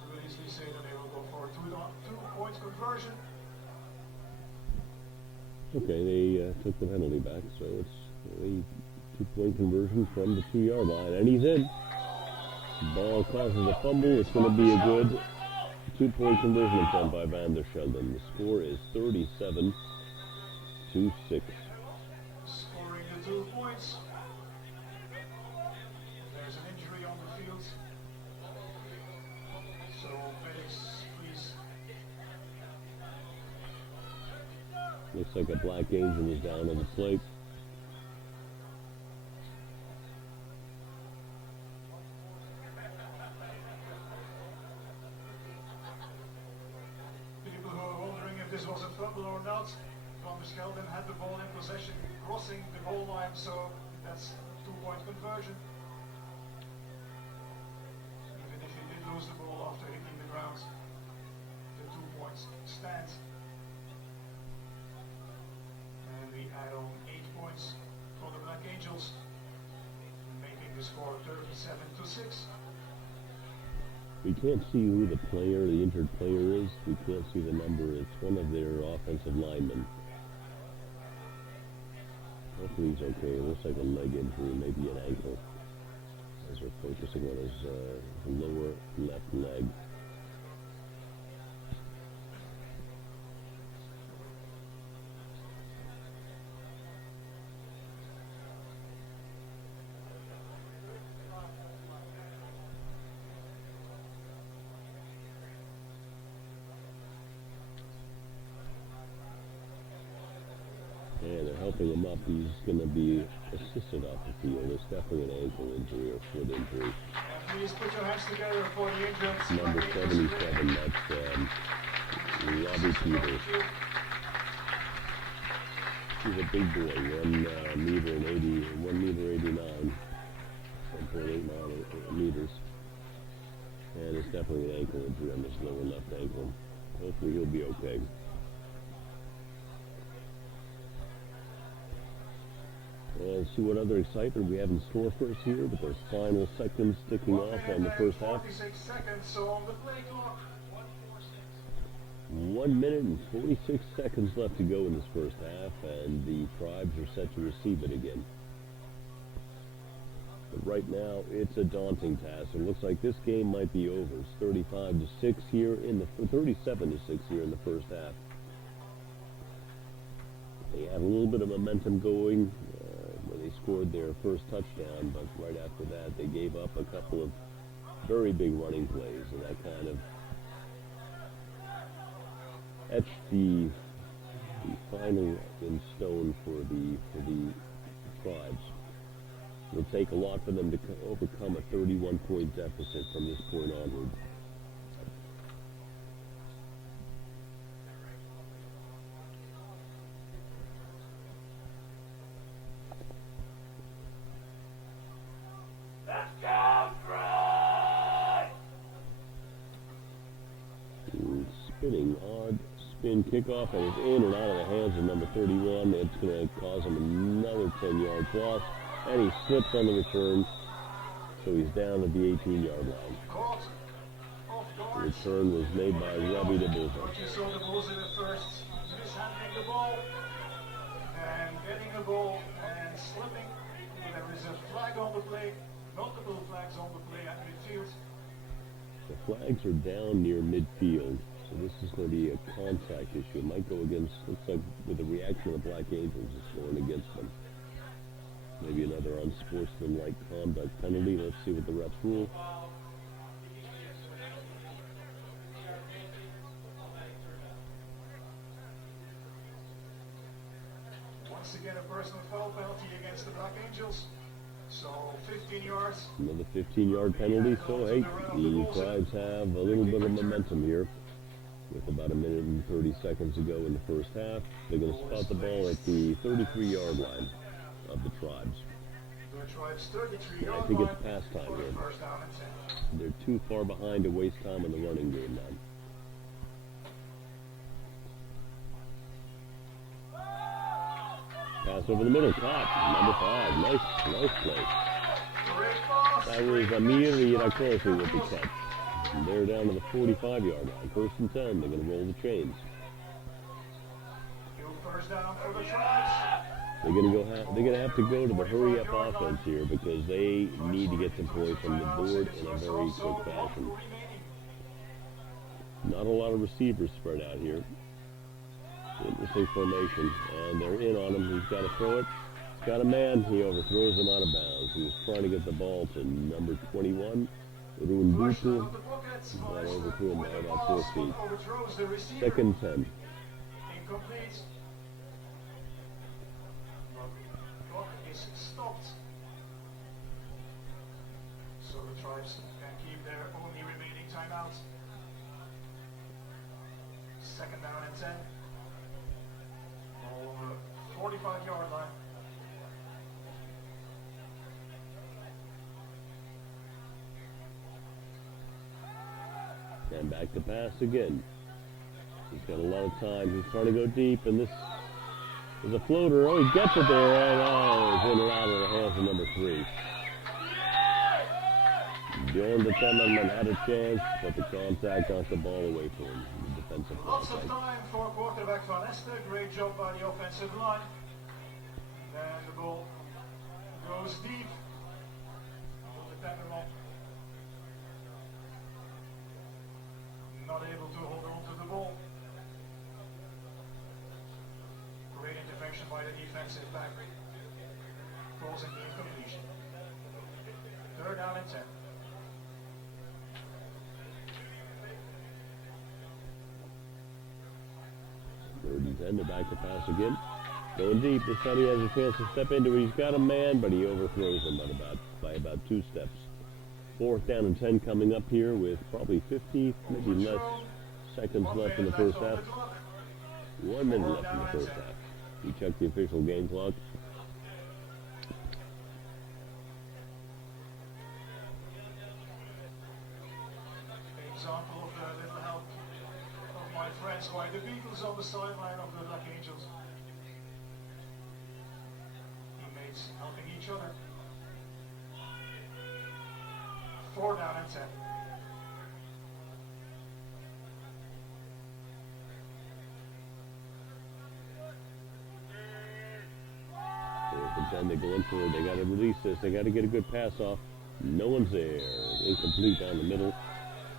You will easily say that they will go for a 2-point conversion. Okay, they took the penalty back, so it's a 2-point conversion from the 2-yard line, and he's in. Ball causes a fumble. It's going to be a good 2-point conversion attempt by Van der Sheldon. The score is 37-6. Scoring the 2 points. There's an injury on the field. So medics, please. Looks like a black angel is down on the plate. People who are wondering if this was a fumble or not, Van der Sheldon had the ball in possession, crossing the goal line, so that's a 2-point conversion. Even if he did lose the ball after hitting the ground, the 2 points stand. And we add on 8 points for the Black Angels, making the score 37-6. We can't see who the injured player is. We can't see the number. It's one of their offensive linemen. Hopefully he's okay. It looks like a leg injury, maybe an ankle. As we're focusing on his lower left leg. And they're helping him up. He's going to be assisted off the field. It's definitely an ankle injury or foot injury. Please put your hands together for the injured. Number 77, that's Robbie Peters. He's a big boy, 1 meter and 1.89 meters. And it's definitely an ankle injury on this lower left ankle. Hopefully he'll be okay. And see what other excitement we have in store for us here with those final seconds ticking off on the first half. 46 seconds, so on the play clock. 1 minute and 46 seconds left to go in this first half, and the Tribes are set to receive it again. But right now, it's a daunting task. It looks like this game might be over. It's 37-6 here in the first half. They had a little bit of momentum going when they scored their first touchdown, but right after that, they gave up a couple of very big running plays, and that kind of etched the final in stone for the Tribes. It'll take a lot for them to overcome a 31-point deficit from this point onward. Spinning odd spin kickoff, and it's in and out of the hands of number 31. It's going to cause him another 10-yard loss, and he slips on the return, so he's down at the 18-yard line. The return was made by Robbie de Boza. You saw the Boza first, mishandling the ball, and getting the ball, and slipping. There is a flag on the play, multiple flags on the play at midfield. The flags are down near midfield, so this is going to be a contact issue. It might go against, looks like with the reaction of the Black Angels, it's going against them. Maybe another unsportsmanlike conduct penalty. Let's see what the refs rule. Once again, a personal foul penalty against the Black Angels. So 15 yards. Another 15-yard penalty. So, hey, the Tribes have a little bit of momentum here. With about 1 minute and 30 seconds to go in the first half. They're going to spot the ball at the 33-yard line of the Tribes. The Tribes 33 I yard think line it's past time for the here. first down and 10. They're too far behind to waste time in the running game now. Pass over the middle, caught. Number 5. Nice play. Great pass. That was Amir Irakosi with the catch. And they're down to the 45-yard line. 1st and 10. They're going to roll the chains. New first down for the Tribes. They're going to have to go to the hurry-up offense here because they need to get some points from the board in a very quick fashion. Not a lot of receivers spread out here. Interesting formation, and they're in on him. He's got to throw it. He's got a man. He overthrows him out of bounds. He was trying to get the ball to number 21, Ruin Butu. But overthrew him by about 4 feet. 2nd and 10. Incomplete. Clock is stopped. So the Tribes can keep their only remaining timeout. 2nd down and 10. Ball on the 45-yard line. And back to pass again. He's got a lot of time. He's trying to go deep, and this is a floater. Oh, he gets it there, and it's in and out of the hands of number 3. Bjorn Detemmerman had a chance, but the contact knocked the ball away from him. The defensive Lots of contact. time for quarterback Van Esther. Great job by the offensive line. Then the ball goes deep. Detemmerman not able to hold on to the ball. Great intervention by the defensive back. Causing the incompletion. 3rd down and 10. Third and 10, they're back to pass again. Going deep, this time he has a chance to step into it. He's got a man, but he overthrows him by about 2 steps. 4th down and 10 coming up here with probably 50, maybe less seconds left in the first half. 1 minute left in the first half. You check the official game clock. Example of the little help of my friends by the Beatles on the sideline of the Black Angels. Teammates helping each other. 4 down and 10. 4th and 10, they go in for it. They got to release this. They got to get a good pass off. No one's there. Incomplete down the middle.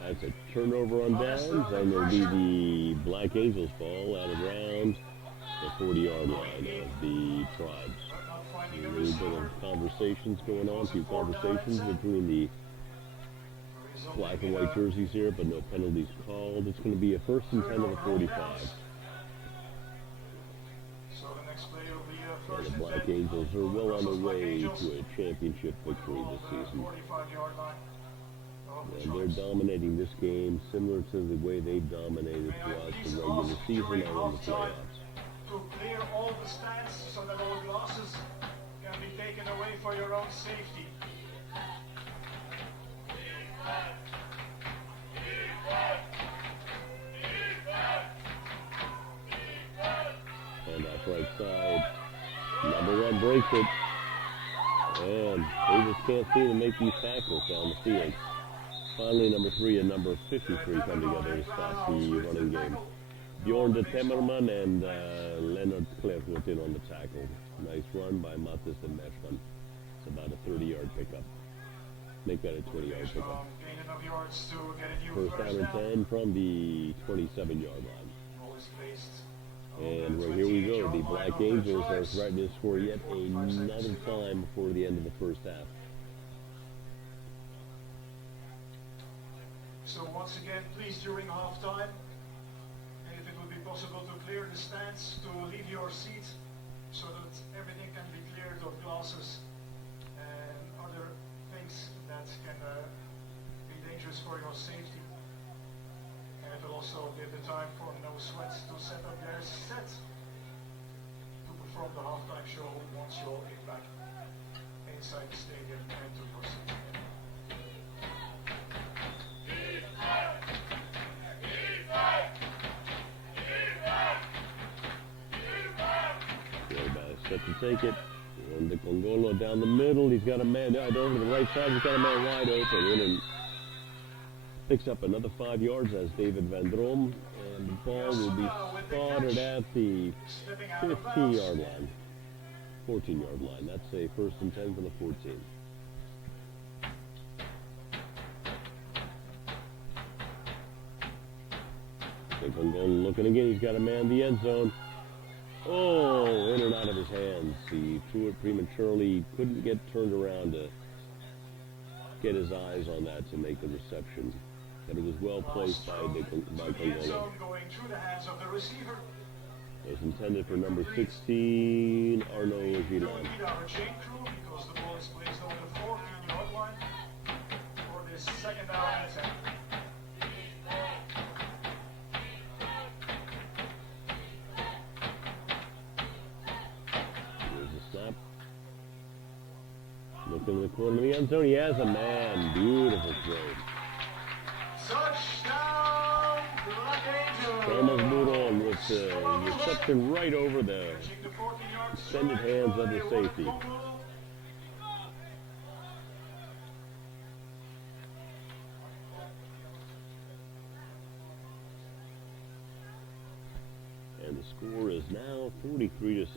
That's a turnover on downs, and it'll be the Black Angels ball out around the 40-yard line of the Tribes. A little bit of conversations going on, a few conversations between the black and white jerseys here, but no penalties called. It's going to be a 1st and 10 of the 45. So the next play will be And first the and Black 10. Angels are well on their way to a championship victory this season. 45-yard line. And they're dominating this game similar to the way they've dominated throughout the regular season and in the playoffs. To clear all the stands so that all glasses can be taken away for your own safety. And that right side, number 1 breaks it. And they just can't seem to make these tackles down the field. Finally, number 3 and number 53 come together to stop the running game. Bjorn Detemmerman and Leonard Cliff went in on the tackle. Nice run by Mattis and Meshman. It's about a 30-yard pickup. Make that a 20-yard pickup. Gain enough yards to get it you 1st down and 10 from the 27-yard line. Ball is placed And right here we go. The Black Angels are threatening to score yet another time before the end of the first half. So once again, please during halftime, if it would be possible to clear the stands, to leave your seat so that everything can be cleared of glasses and other things that can be dangerous for your safety. And it will also give the time for No Sweats to set up their set to perform the halftime show once you're back in inside the stadium and to proceed. Set to take it. And the Congolo down the middle. He's got a man over to the right side. He's got a man wide open. In and picks up another 5 yards as David Van Drom. And the ball will be spotted at the 15-yard line. 14-yard line. That's a 1st and 10 for the 14. The Congolo looking again. He's got a man in the end zone. Oh, in and out of his hands. He threw it prematurely. Couldn't get turned around to get his eyes on that to make the reception. But it was well placed by Congolo. It was intended for number 16, Arnaud Gillon. Second down and 10. Looking in the corner of the end zone, he has a man. Beautiful throw. Touchdown, Black Angels. Thomas Mouron with the reception right over the extended hands of the safety. And the score is now 43-6.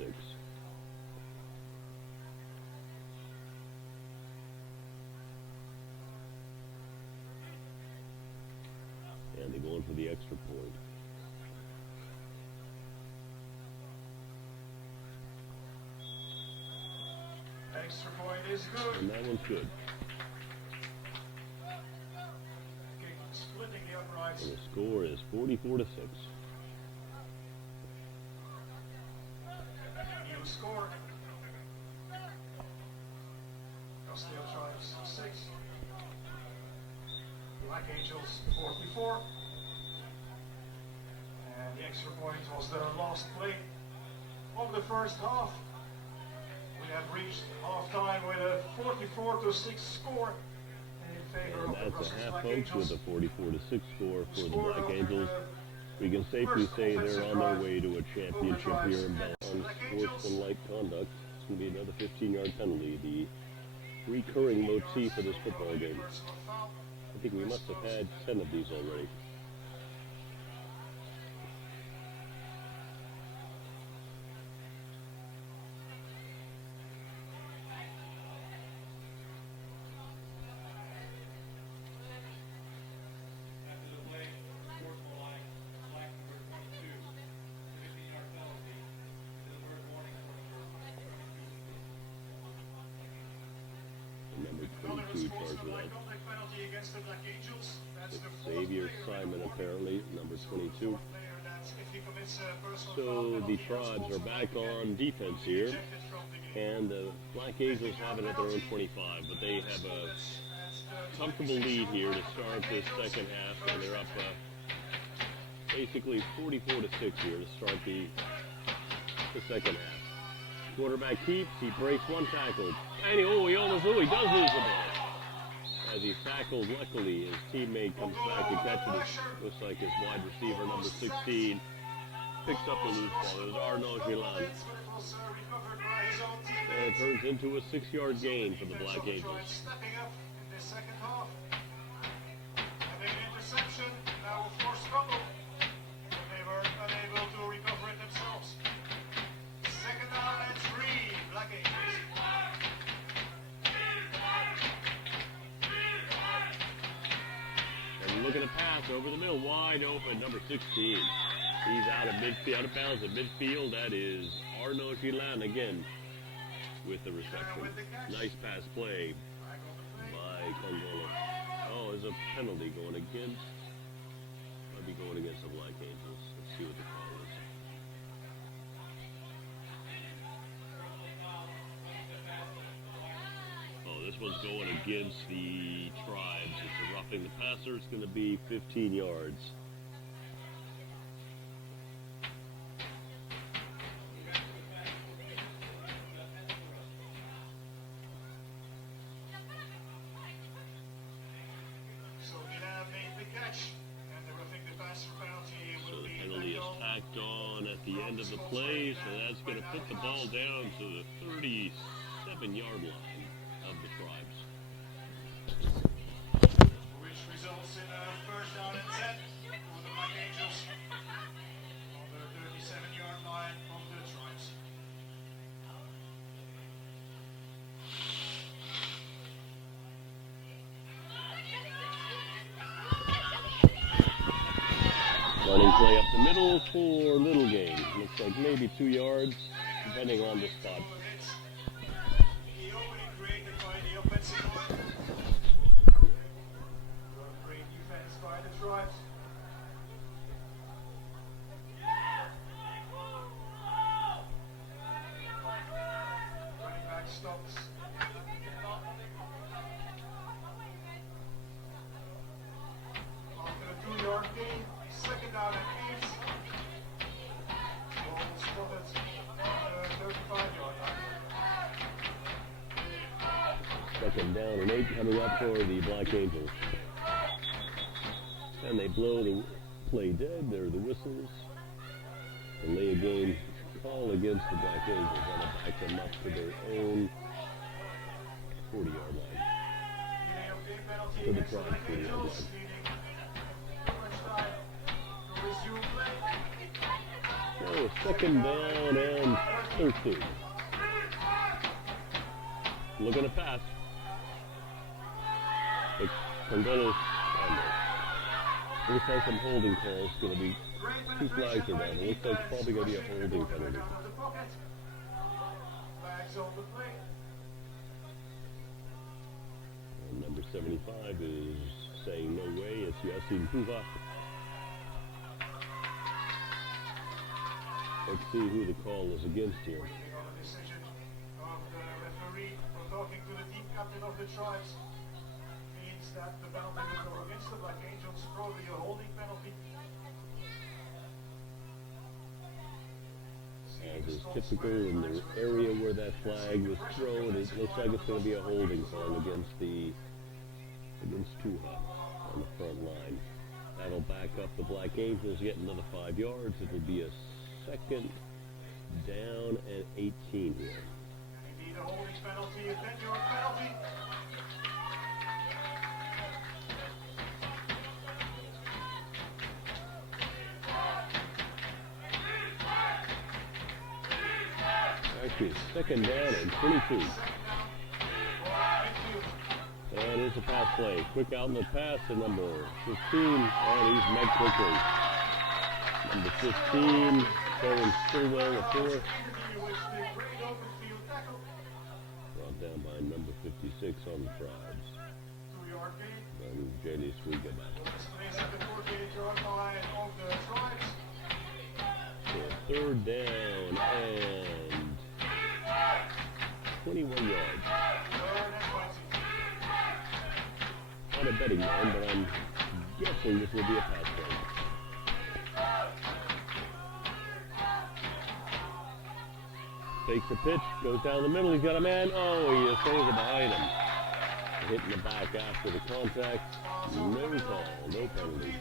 And they're going for the extra point. Extra point is good. And that one's good. Splitting the uprights. And the score is 44-6. New score. Castillo Tribes 6. Black Angels 44. And the extra point was the last play of the first half. We have reached halftime with a 44-6 score in favor of the And Brussels that's a half, Black folks, Angels. with a 44-6 score for the Black Angels. We can safely say they're on their way to a championship here in Belgium. Sportsmanlike conduct. It's going to be another 15-yard penalty, the recurring motif of this football game. I think we must have had 10 of these already. Number 22 charged with that. Xavier Simon, apparently, number 22. So the Tribes are back on defense here, and the Black Angels have it at their own 25, but they have a comfortable lead here to start this second half, and they're up basically 44-6 here to start the second half. Quarterback keeps, he breaks one tackle, and he does lose the ball. As he's tackled, luckily, his teammate comes back to catch it. It looks like his wide receiver, number 16, picks up the loose ball. It was Arnaud Gillon. And it turns into a 6-yard gain for the Black Angels. Stepping up in the second half. Having an interception, now of course fumble. But they were unable to recover it themselves. Second down and 3, Black Angels. And looking to pass over the middle, wide open, number 16. He's out of bounds at midfield. That is Arnaud Gillon again with the reception. Nice pass play by Congolo. Oh, there's a penalty going against. Might be going against the Black Angels. Let's see what the call is. Oh, this one's going against the Tribes. It's a roughing the passer. It's going to be 15 yards. catch. And the roughing the passer penalty So will the be penalty is tacked on at the end of the play, so that's going to put the ball down to the 37-yard line of the Tribes. Which results in a first down and 10 for the Black Angels on the 37-yard line of the Tribes. Running play up the middle for little gain. Looks like maybe 2 yards, depending on the spot. The opening created by the offensive line. Great defense by the Tribes. Running back stops. After a 2-yard gain, second down and 8. Ball spotted on the 35-yard line. Second down and 8 coming up for the Black Angels. And they blow the play dead. There are the whistles. And lay a game call against the Black Angels. And back them up to their own 40-yard line. For the Tribes 40-yard line. Oh, second down and 13. Looking to pass. Congolos. Looks like some holding calls. Going to be 2 flags are down. It looks like it's probably going to be a holding penalty. And number 75 is saying no way. It's Yassine Pouva. Let's see who the call is against here. Waiting on the decision of the referee for talking to the team captain of the Tribes means that the penalty will go against the Black Angels, probably a holding penalty. As is typical in the area where that flag was thrown, it looks like it's going to be a holding call against Tuha on the front line. That'll back up the Black Angels, get another 5 yards. It'll be a second down and 18 here. You need a holding penalty, a 10-yard penalty. Actually, second down and 22. And it's a pass play. Quick out in the pass to number 15. And he's met quickly. Number 15, Kevin Stillwell, the 4. Brought down by number 56 on the Tribes. 2-yard gain. And J.D. Swiga back. So third down and 21 yards. Not a betting man, but I'm guessing this will be a pass play. Takes the pitch, goes down the middle, he's got a man. Oh, he throws it behind him. Hitting the back after the contact. No call, no penalty.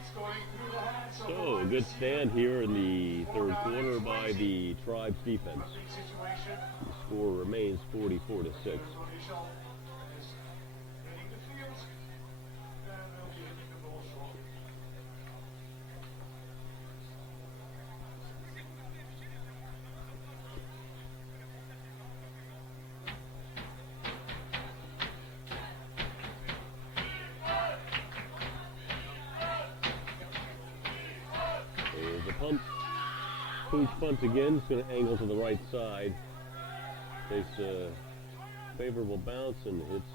So, a good stand here in the third quarter by the Tribes defense. The score remains 44-6. Punt. Pooch punts again. It's going to angle to the right side. Takes a favorable bounce and hits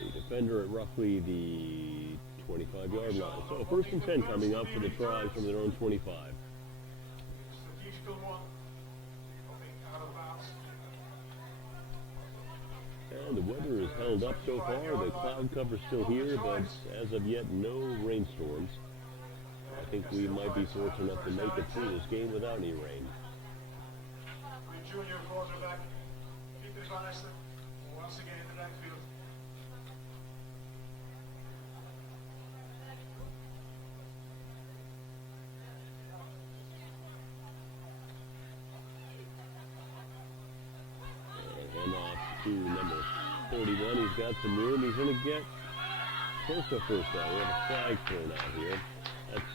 the defender at roughly the 25-yard line. So first and 10 coming up for the Tribes from their own 25. And the weather is held up so far. The cloud cover's still here, but as of yet, no rainstorms. I think we might be fortunate enough to make it through this game without any rain. Junior quarterback, Peter Van Esten, once again in the backfield. to number 31. He's got some room. He's going to get close to first down. We have a flag thrown out here. That's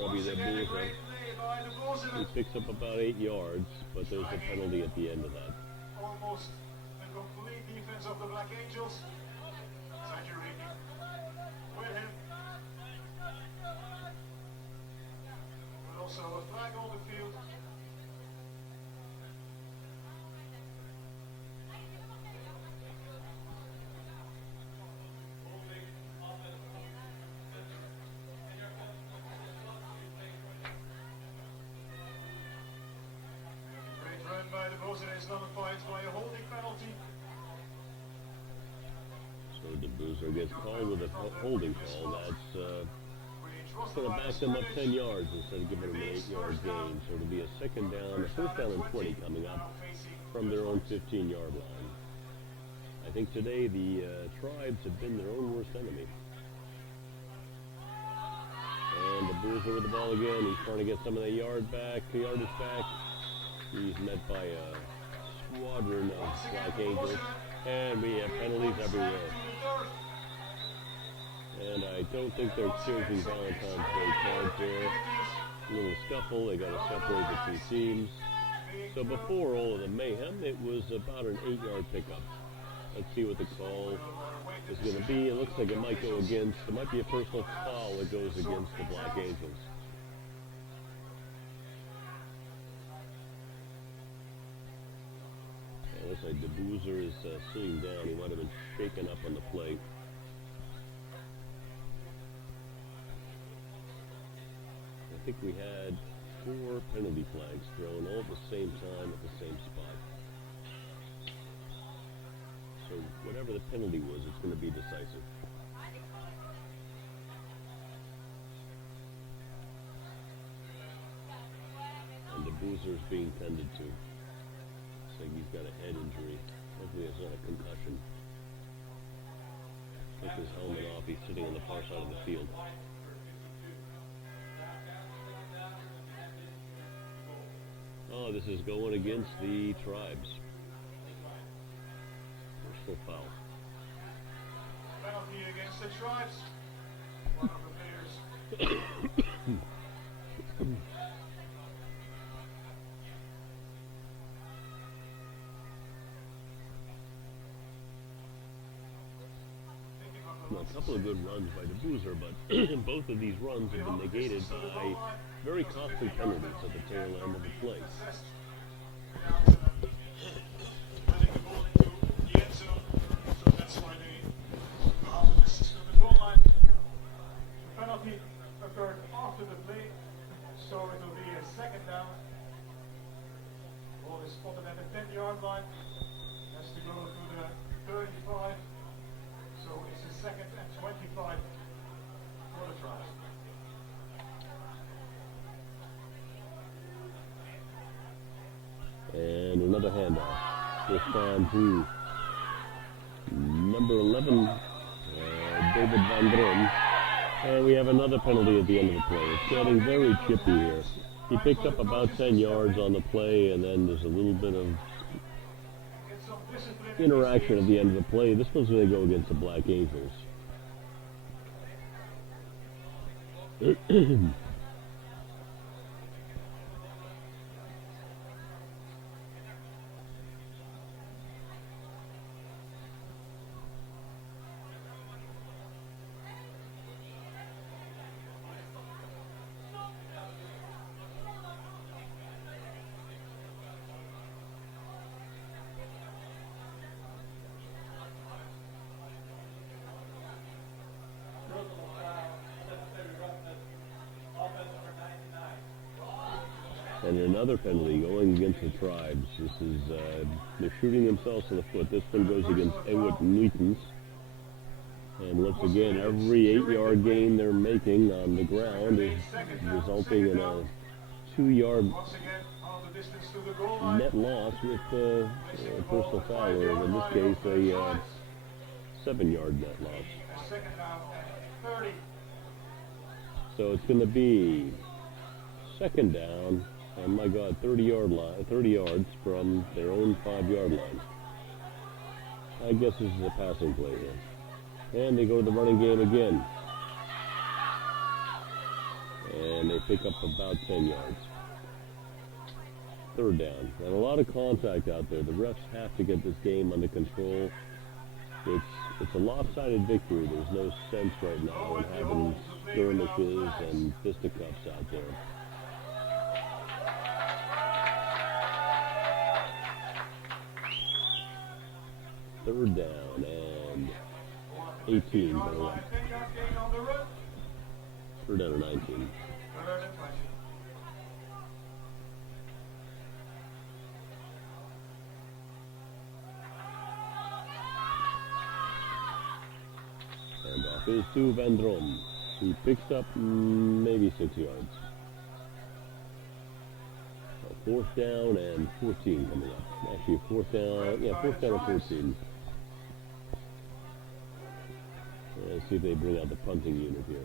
Robbie De Boer. He picks up about 8 yards, but there's a penalty at the end of that. Almost a complete defense of the Black Angels. Zachary with him. But also a flag on the field. By the Bozen is nullified by a holding penalty. So De Boozer gets called with a holding call. That's going to back them up 10 yards instead of giving them an 8-yard gain. So it'll be a second down, a first down and 20 coming up from their own 15-yard line. I think today the Tribes have been their own worst enemy. And De Boozer with the ball again. He's trying to get some of that yardage back. He's met by a squadron of Black Angels, and we have penalties everywhere. And I don't think they're exchanging Valentine's Day cards here. A little scuffle, they got to separate the two teams. So before all of the mayhem, it was about an 8-yard pickup. Let's see what the call is going to be. It looks like it might go against, it might be a personal foul that goes against the Black Angels. Looks like De Boozer is sitting down. He might have been shaken up on the play. I think we had 4 penalty flags thrown all at the same time at the same spot. So whatever the penalty was, it's going to be decisive. And De Boozer's being tended to. Like he's got a head injury. Hopefully it's not a concussion. Took his helmet off. He's sitting on the far side of the field. Oh, this is going against the Tribes. Personal foul. Penalty against the Tribes. One of the players. Well, a couple of good runs by De Boozer, but both of these runs have been negated by very costly penalties at the tail end of the play. The penalty occurred after the play, so it will be a second down. Ball is spotted at the 10-yard line. Has to go to the 35. So it's a second and 25 for the Tribes. And another handoff. This time to number 11, David Van Drum. And we have another penalty at the end of the play. It's getting very chippy here. He picked up about 10 yards on the play, and then there's a little bit of interaction at the end of the play. This one's going to go against the Black Angels. And another penalty going against the Tribes. This is, they're shooting themselves in the foot. This one goes against Ewout Nuitens. And once again, every 8-yard gain they're making on the ground is resulting in a 2-yard net loss with a personal foul, or in this case, a 7-yard net loss. So it's going to be second down. And my God, 30 yards from their own 5-yard line. I guess this is a passing play here. And they go to the running game again. And they pick up about 10 yards. Third down. And a lot of contact out there. The refs have to get this game under control. It's a lopsided victory. There's no sense right now in having skirmishes and fisticuffs out there. Third down and 18 coming up. Third down and 19. Handoff is to Van Drom. He picks up maybe 6 yards. So fourth down and 14 coming up. Actually, fourth down and 14. Let's see if they bring out the punting unit here.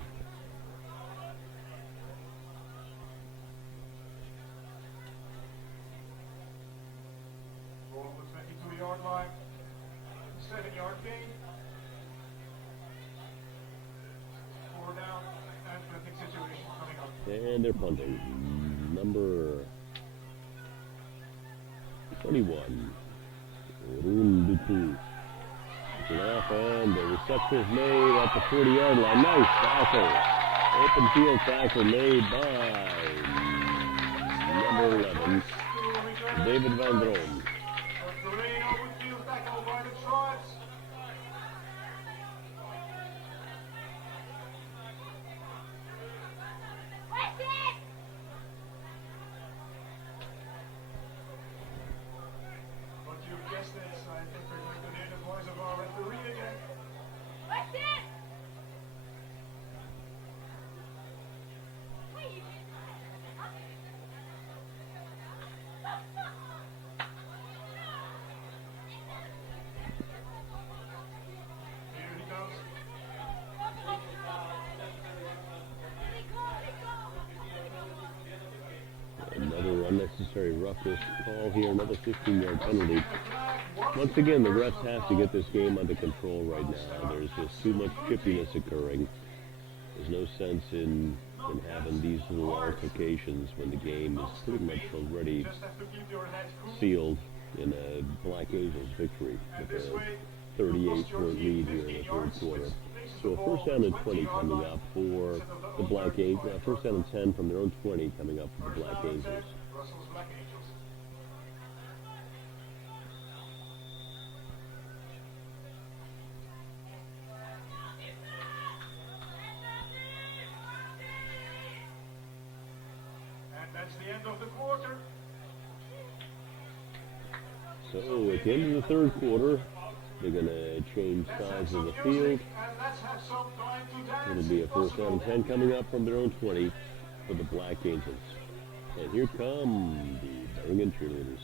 Ball on the 22-yard line. 7-yard gain. 4 down and punting situation coming up. And they're punting. Number 21. Rundutu. Off, and the reception is made at the 40-yard line. Nice tackle. Open field tackle made by number 11, David Van Drom. Another unnecessary roughness call here, another 15-yard penalty. Once again, the refs have to get this game under control right now. There's just too much chippiness occurring. There's no sense in having these little altercations when the game is pretty much already sealed in a Black Angels victory with a 38-point lead here in the third quarter. So a first down and 20 coming up for the Black Angels. First down and 10 from their own 20 coming up for the Black Angels. And that's the end of the quarter. So at the end of the third quarter, they're going to change sides of the field. It'll be a first down and 10 coming up from their own 20 for the Black Angels. And here come the Belgian cheerleaders.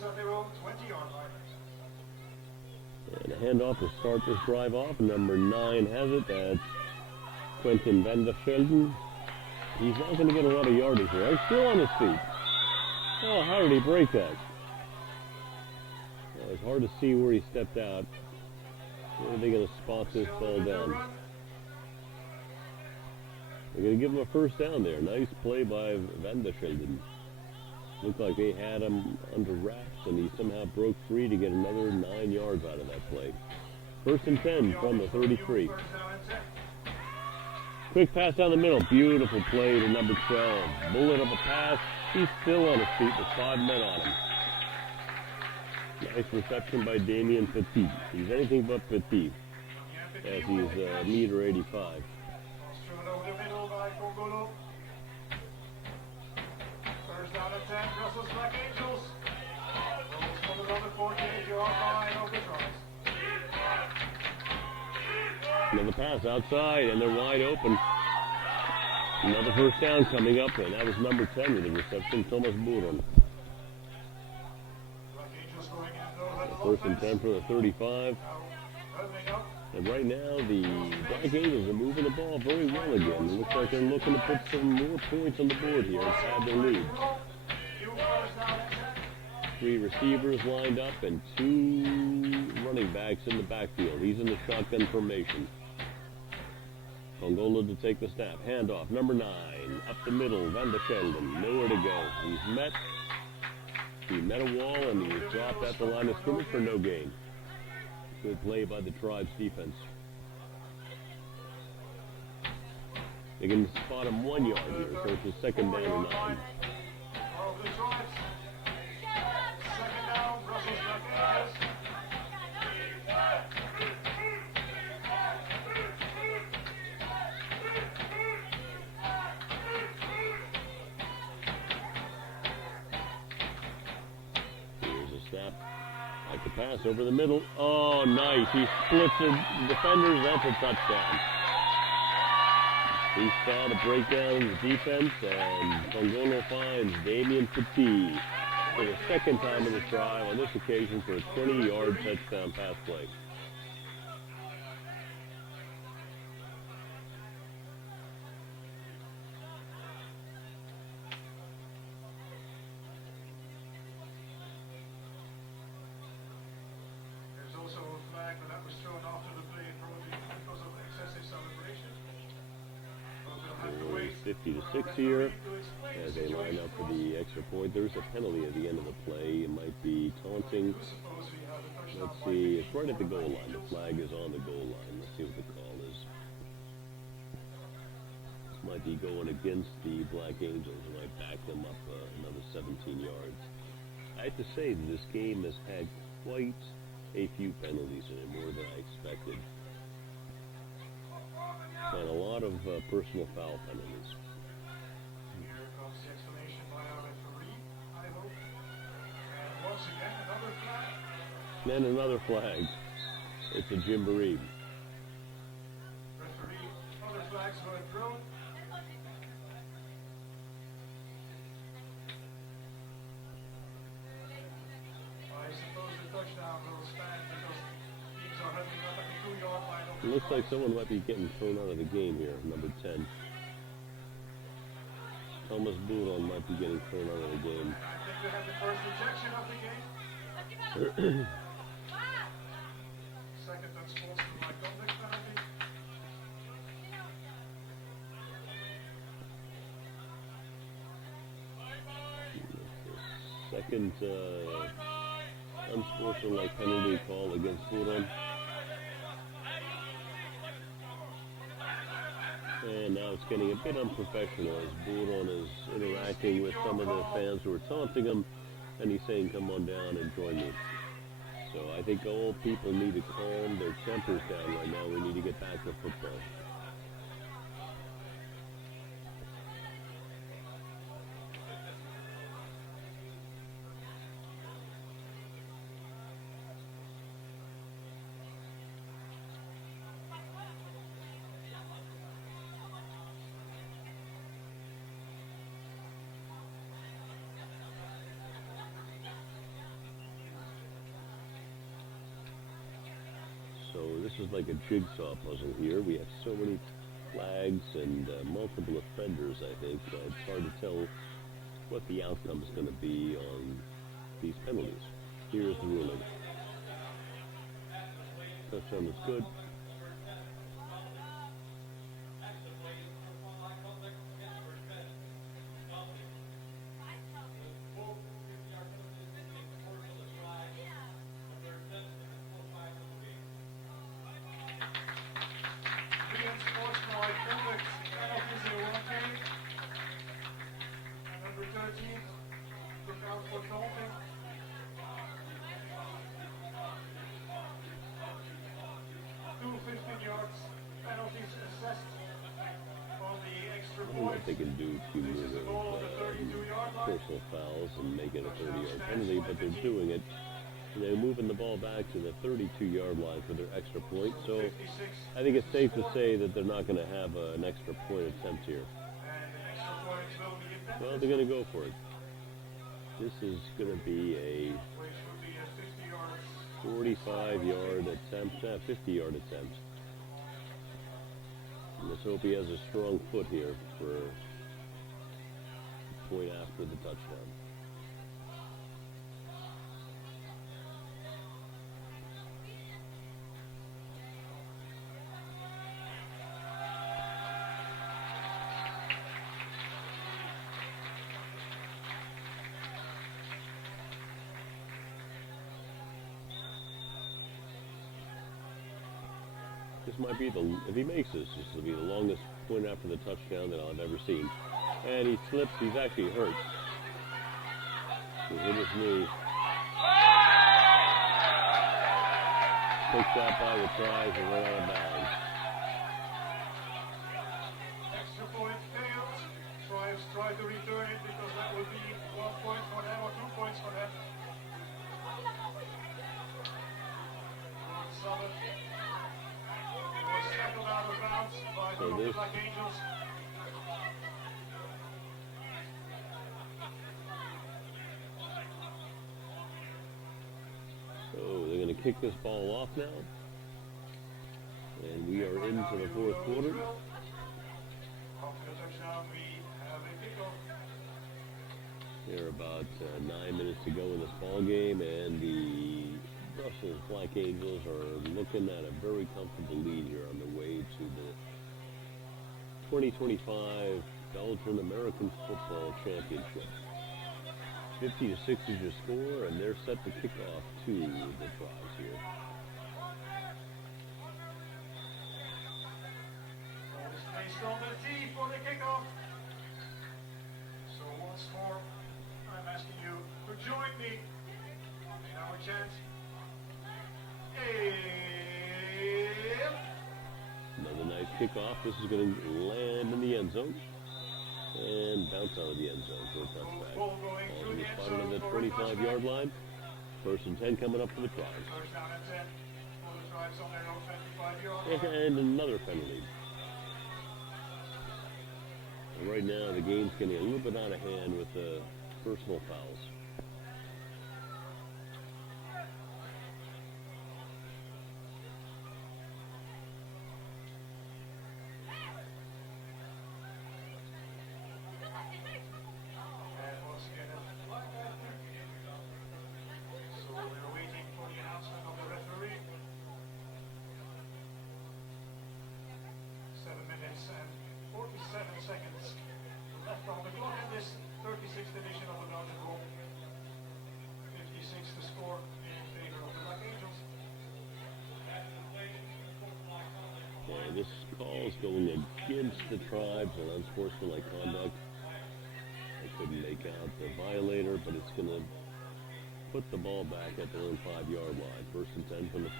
At their own 20-yard line. And a handoff to start this drive off. Number 9 has it. That's Quentin van der Velden. He's not going to get a lot of yardage here. He's still on his feet. Oh, how did he break that? Well, it's hard to see where he stepped out. Where are they going to spot this ball down? They're going to give him a first down there. Nice play by van der Velden. Looked like they had him under wraps, and he somehow broke free to get another 9 yards out of that play. 1st and 10 from the 33. Quick pass down the middle. Beautiful play to number 12. Bullet of a pass. He's still on his feet with 5 men on him. Nice reception by Damien Petit. He's anything but petite, as he's meter 85. First down and 10, Brussels Black Angels. Rolls from another 48-yard line over tries. Another pass outside, and they're wide open. Another first down coming up, and that was number 10 with the reception, Thomas Buron. First and 10 for the 35. And right now, the Black Angels are moving the ball very well again. It looks like they're looking to put some more points on the board here and pad their lead. 3 receivers lined up and 2 running backs in the backfield. He's in the shotgun formation. Congola to take the snap. Handoff, number 9. Up the middle, Van der Sheldon. Nowhere to go. He met a wall and he was dropped at the line of scrimmage for no gain. Good play by the Tribe's defense. They can spot him 1 yard here, so it's a 2nd down and 9. Snap, like the pass over the middle. Oh, nice. He splits the defenders. That's a touchdown. He saw the breakdown in the defense, and Congola finds Damien Petit for the 2nd time in the trial, on this occasion for a 20-yard touchdown pass play. But that was thrown after the play, probably because of excessive celebration. 50 to 6 here as they line up for the extra point. There's a penalty at the end of the play. It might be taunting. Let's see. It's right at the goal line. The flag is on the goal line. Let's see what the call is. This might be going against the Black Angels. It might back them up another 17 yards. I have to say that this game has had quite a few penalties in it, more than I expected. And a lot of personal foul penalties. Here comes the explanation by our referee, I hope. And once again, another flag. Then another flag. It's a jamboree. Referee, other flags were thrown. I suppose the touchdown will stand because teams are heading up at the 2-yard line. It looks like someone might be getting thrown out of the game here, number 10. Thomas Buron might be getting thrown out of the game. I think we have the first rejection of the game. Second unsportsmanlike conduct penalty. Second unsportsmanlike penalty call against Buron. And now it's getting a bit unprofessional as Buron is interacting with some of the fans who are taunting him, and he's saying, "Come on down and join me." So I think all people need to calm their tempers down right now. We need to get back to football. So this is like a jigsaw puzzle here. We have so many flags and multiple offenders, I think. It's hard to tell what the outcome is going to be on these penalties. Here's the ruling. Touchdown is good. what they can do to move personal fouls and make it a 30-yard penalty, but they're doing it. And they're moving the ball back to the 32-yard line for their extra point. So I think it's safe to say that they're not going to have an extra point attempt here. Well, they're going to go for it. This is going to be a 45-yard attempt, 50-yard attempt. And let's hope he has a strong foot here for a point after the touchdown. This might be if he makes this will be the longest point after the touchdown that I've ever seen. And he slips, he's actually hurt. He hit his knee. Picked up by the tries and went out of bounds. Extra point failed. Try to return it because that would be 1 point for them or 2 points for them. So this they're going to kick this ball off now. And we are into the fourth quarter. There are about 9 minutes to go in this ball game, and the Brussels Black Angels are looking at a very comfortable lead here on the way to the 2025 Belgian American Football Championship. 50-6 is your score, and they're set to kick off to the tries here. Based on the tee for the kickoff. So once more, I'm asking you to join me in our chant. Another nice kickoff. This is going to land in the end zone and bounce out of the end zone for a touchback. Ball is spotted on the 25-yard line. First and 10 coming up for the tries. And another penalty. And right now the game's getting a little bit out of hand with the personal fouls. This call is going against the tribes on unsportsmanlike conduct. I couldn't make out the violator, but it's going to put the ball back at their own 5-yard line. First and 10 from the 5.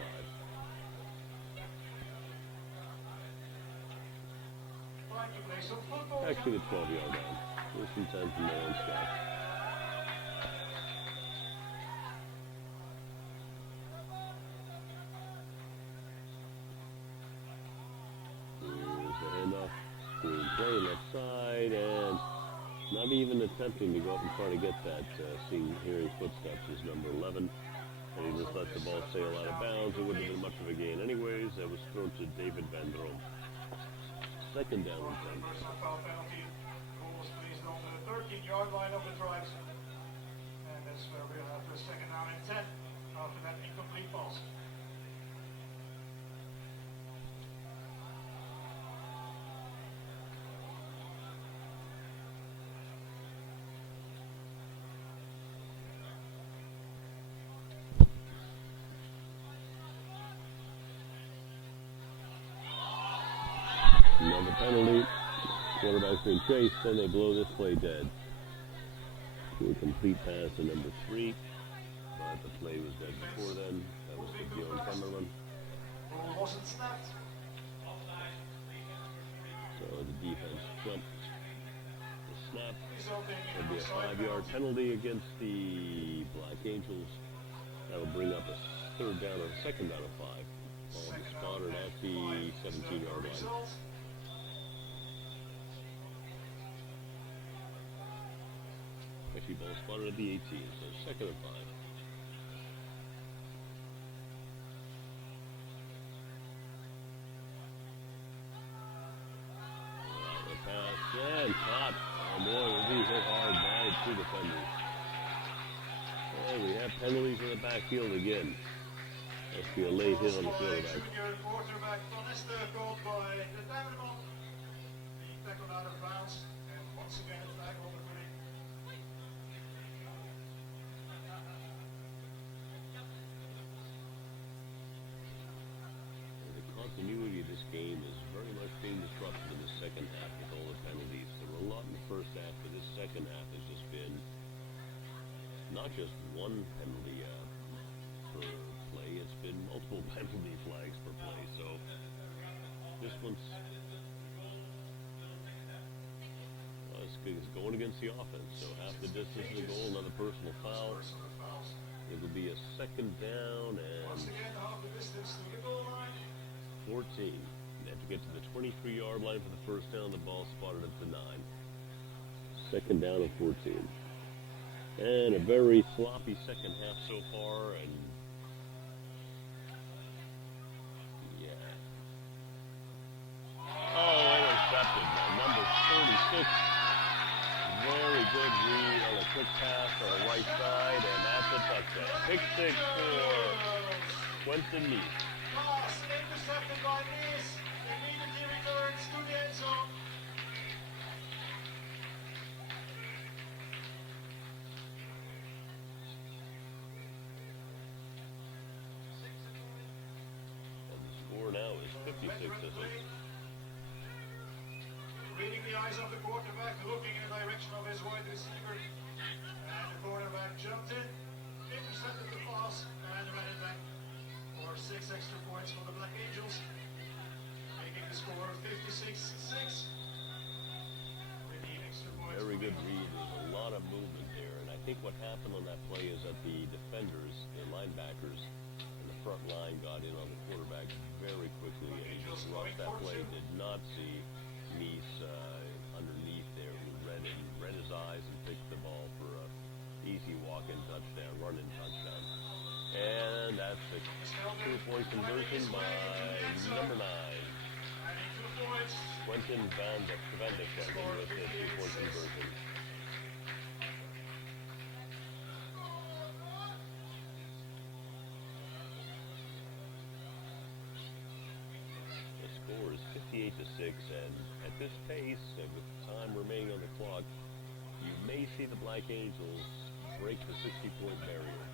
Actually, the 12-yard line. First and 10 from their own spot. Play left side, and not even attempting to go up and try to get that, hearing footsteps is number 11, and he just let the ball sail out of bounds. It wouldn't have been much of a gain anyways. That was thrown to David Van Drome. Second down and 10. Foul penalty. Ball was placed on the 13-yard line of the tribes, and that's where we'll have the second down and 10 after that incomplete pass. Another penalty. Quarterback's being chased, then they blow this play dead. To a complete pass to number 3. But the play was dead before then. That was for Bjorn Kemmerman. Wasn't snapped. So the defense jumped snap. Resulting in There'll be a offside 5-yard penalty. penalty against the Black Angels. That'll bring up a third down or second down of 5. Ball Second spotted down at and the 5 is the 17-yard line. result. Actually, ball spotted at the 18, so second and 5. The pass and caught. Oh boy, was he hit hard by 2 defenders. And we have penalties in the backfield again. Must be a late hit on the quarterback. Junior quarterback Vanessa called by the Dynamo. Being tackled out of bounds, and once again a flag on the play. The continuity of this game is very much being disrupted in the second half with all the penalties. There were a lot in the first half, but this second half has just been not just one penalty per play, it's been multiple penalty flags per play. So this one's it's going against the offense. So half the distance to the goal, another personal foul. It'll be a second down Once and again, half the distance to the goal line. 14. They have to get to the 23-yard line for the first down. The ball spotted at the 9. Second down and 14. And a very sloppy second half so far. And yeah. Oh, intercepted by number 36. Very good read on a quick pass on the right side, and that's a touchdown. Pick 6 for Quentin Neese. Pass intercepted by Nice. Immediately returns to the end zone. And the score now is 56 to 6. Reading the eyes of the quarterback, looking in the direction of his wide receiver. And the quarterback jumped in, intercepted the pass, and ran it back for 6 extra points for the Black Angels, making the score 56-6. With the extra points. Very good read. There's a lot of movement there, and I think what happened on that play is that the defenders, the linebackers, and the front line got in on the quarterback very quickly, and he just lost that play. Did not see Nice underneath there, who read his eyes and picked the ball for a easy walk-in touchdown, run-in touchdown. And that's a 2-point conversion by number 9. Adding 2 points. Quentin Van de Kempen with a 2-point conversion. The score is 58 to 6, and at this pace, and with time remaining on the clock, you may see the Black Angels break the 60-point barrier.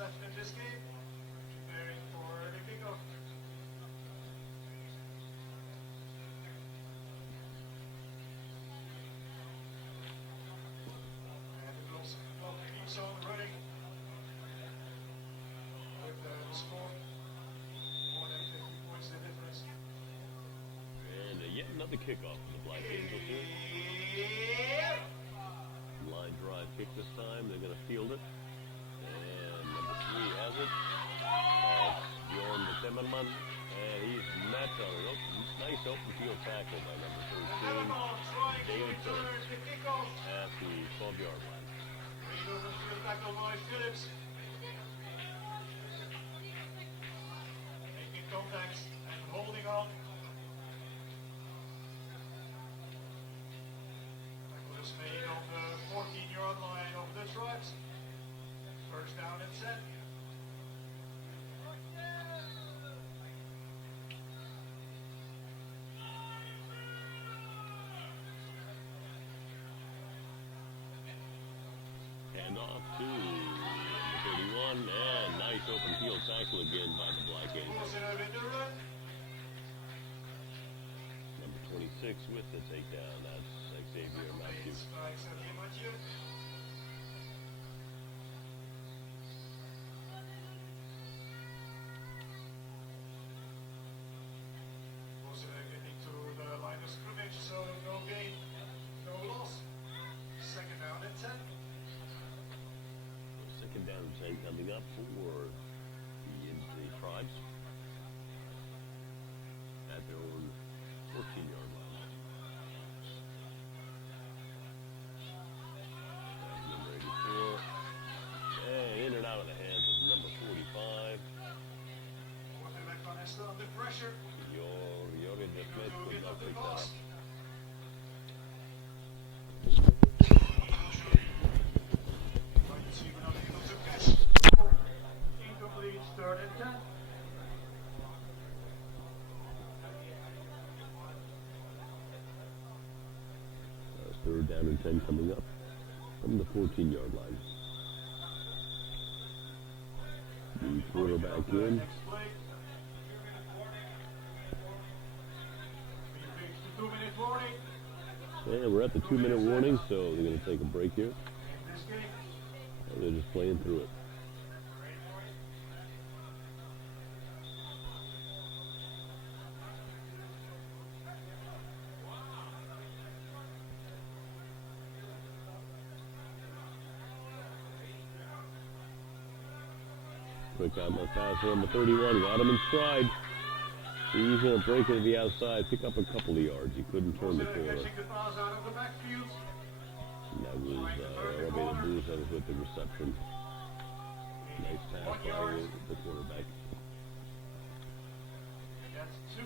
Left in this game, preparing for the kickoff. And the Bulls keeps on running with the score more than 50 points the difference. And yet another kickoff for the Black Angels here. Line drive kick this time. They're going to field it. Number 3 has it. Bjorn de Timmerman. And he's met on an nice open field tackle by number 13. David Phillips at the 12-yard line. Great open field tackle by Phillips. Making contact and holding on. Tackle is made on the 14-yard line of the Tribes. First down and 10. And off to number 31, and nice nice open field tackle again by the Black Angels. Pulls it over the run. Number 26 with the takedown. That's Xavier Matthew. By Xavier Mathieu. Pulls it getting to the line of scrimmage, so no gain, no loss. Second down and 10. Second down and 10 coming up for the Tribes at their own 14-yard line. Number 84. And in and out of the hands of number 45. Quarterback Vanessa under pressure. Jorgen de Smith could not pick that up. Wide receiver not able to catch. Incomplete, third and 10. Third down and 10 coming up from the 14-yard line. The quarterback in. Next play. We reached the 2-minute warning And we're at the 2-minute warning, so they're going to take a break here. in this game. They're just playing through it. Quick out my pass number 31. Got him in stride. He's going to break it to the outside, pick up a couple of yards. He couldn't turn the corner. Catching the pass out of the backfield. And that was Robbie the Blues that was with the reception. Nice pass by the quarterback. That's 2.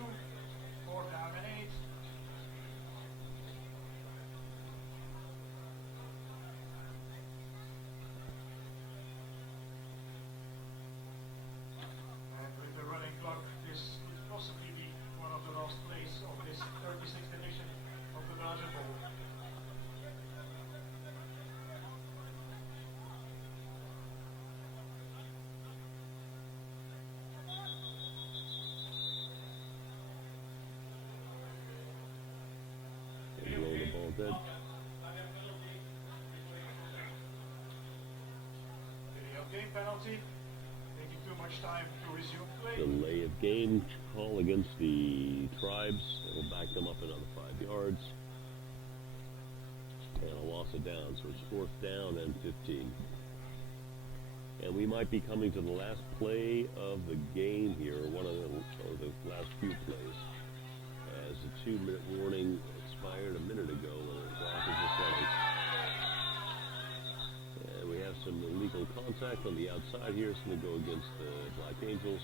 Fourth down and 8. And with the running clock, this could possibly be one of the last plays of this 36th edition of the Belgian Bowl. And roll the ball dead. Video game penalty. Taking too much time to resume play. Delay of game call against the Tribes. It'll back them up another 5 yards. And a loss of down, so it's fourth down and 15. And we might be coming to the last play of the game here, one of the last few plays, as the 2-minute warning expired a minute ago when the clock is just running. And we have some illegal contact on the outside here. It's going to go against the Black Angels.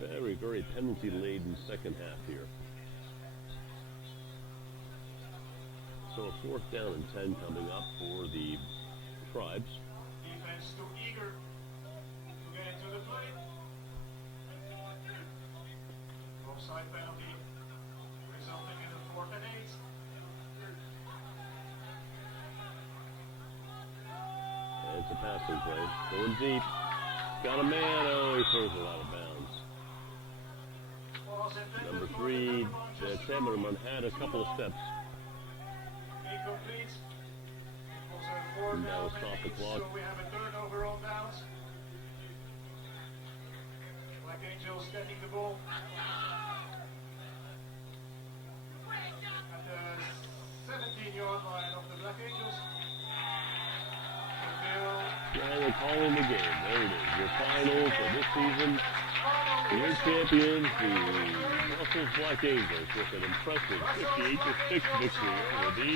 Very, very penalty-laden second half here. So a fourth down and 10 coming up for the Tribes. Defense too eager to get into the play. Offside penalty resulting in a 4th and 8. And it's a passing play. Going deep. Got a man. Oh, he throws it out of bounds. Pass intended Number for 3, the Manchester Chamberlain had a couple of steps. Incomplete. It was a 4th Now down stop the and 8, clock. so we have a turnover on downs. Black Angels getting the ball at the 17-yard line of the Black Angels. And they're calling the game. There it is. Your final for this season. Your champions, the Brussels Black Angels, with an impressive 58-6 victory over the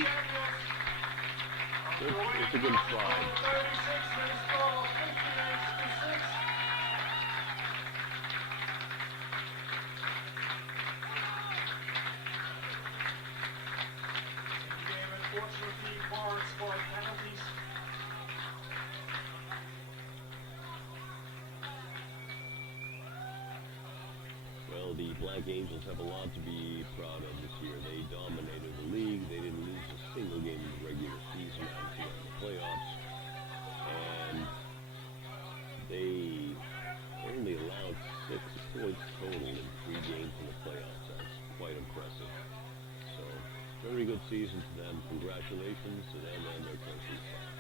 Izegem Tribe. Unfortunately, marred by penalties. Well, the Black Angels have a lot to be proud of this year. They dominated the league. They didn't lose a single game in the regular season, obviously in the playoffs. and they only allowed 6 points total in 3 games in the playoffs. That's quite impressive. So, very good season to them. Congratulations to them and their coaching staff.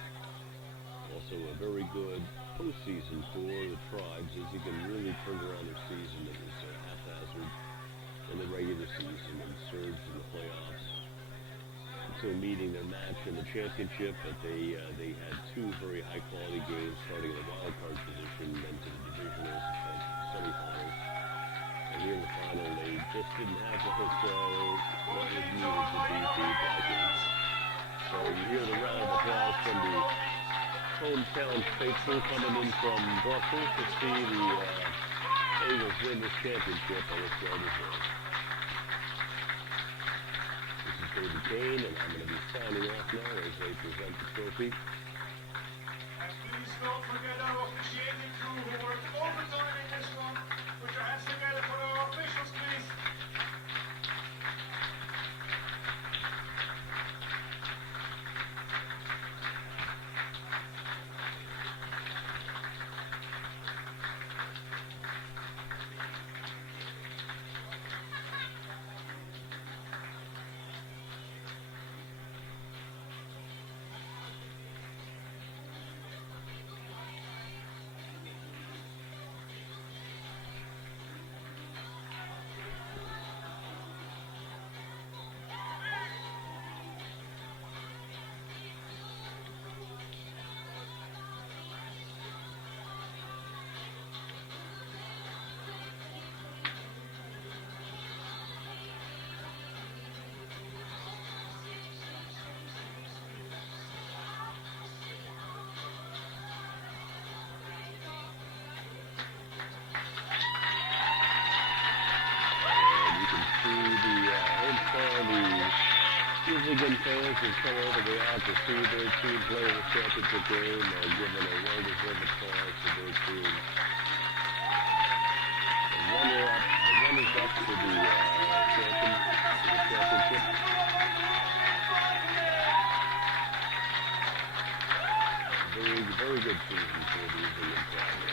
Also, a very good postseason for the Tribes. Izegem really turned around their season. It was haphazard in the regular season and surged in the playoffs until meeting their match in the championship. But they had 2 very high-quality games, starting in the wild card position, then to the divisionals, and semifinals. And here in the final, they just didn't have what was needed to beat the Belgians. So you hear the round of applause from the hometown faithful coming in from Bafl to see the Eagles win this championship, and it's well deserved. This is David Kane, and I'm going to be signing off now as they present the trophy. And please don't forget our officiating crew who worked overtime in this one. Put your hands together for our officials, please. Izegem fans have come all the way out to see their team play in the championship game and given a well-deserved applause to their team. The runners-up to the championship. Very good season for the Izegem Tribes.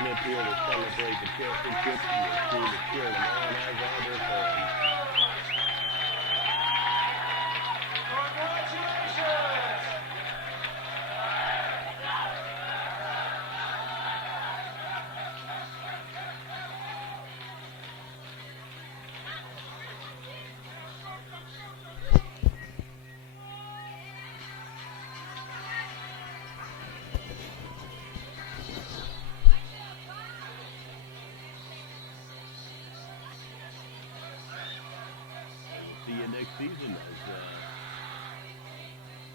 Flip here to celebrate the championship. Your team is cheering them on as are their fans. Congratulations! See you next season as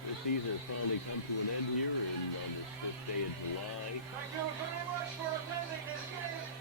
this season has finally come to an end here on this 5th day of July. Thank you very much for attending this game.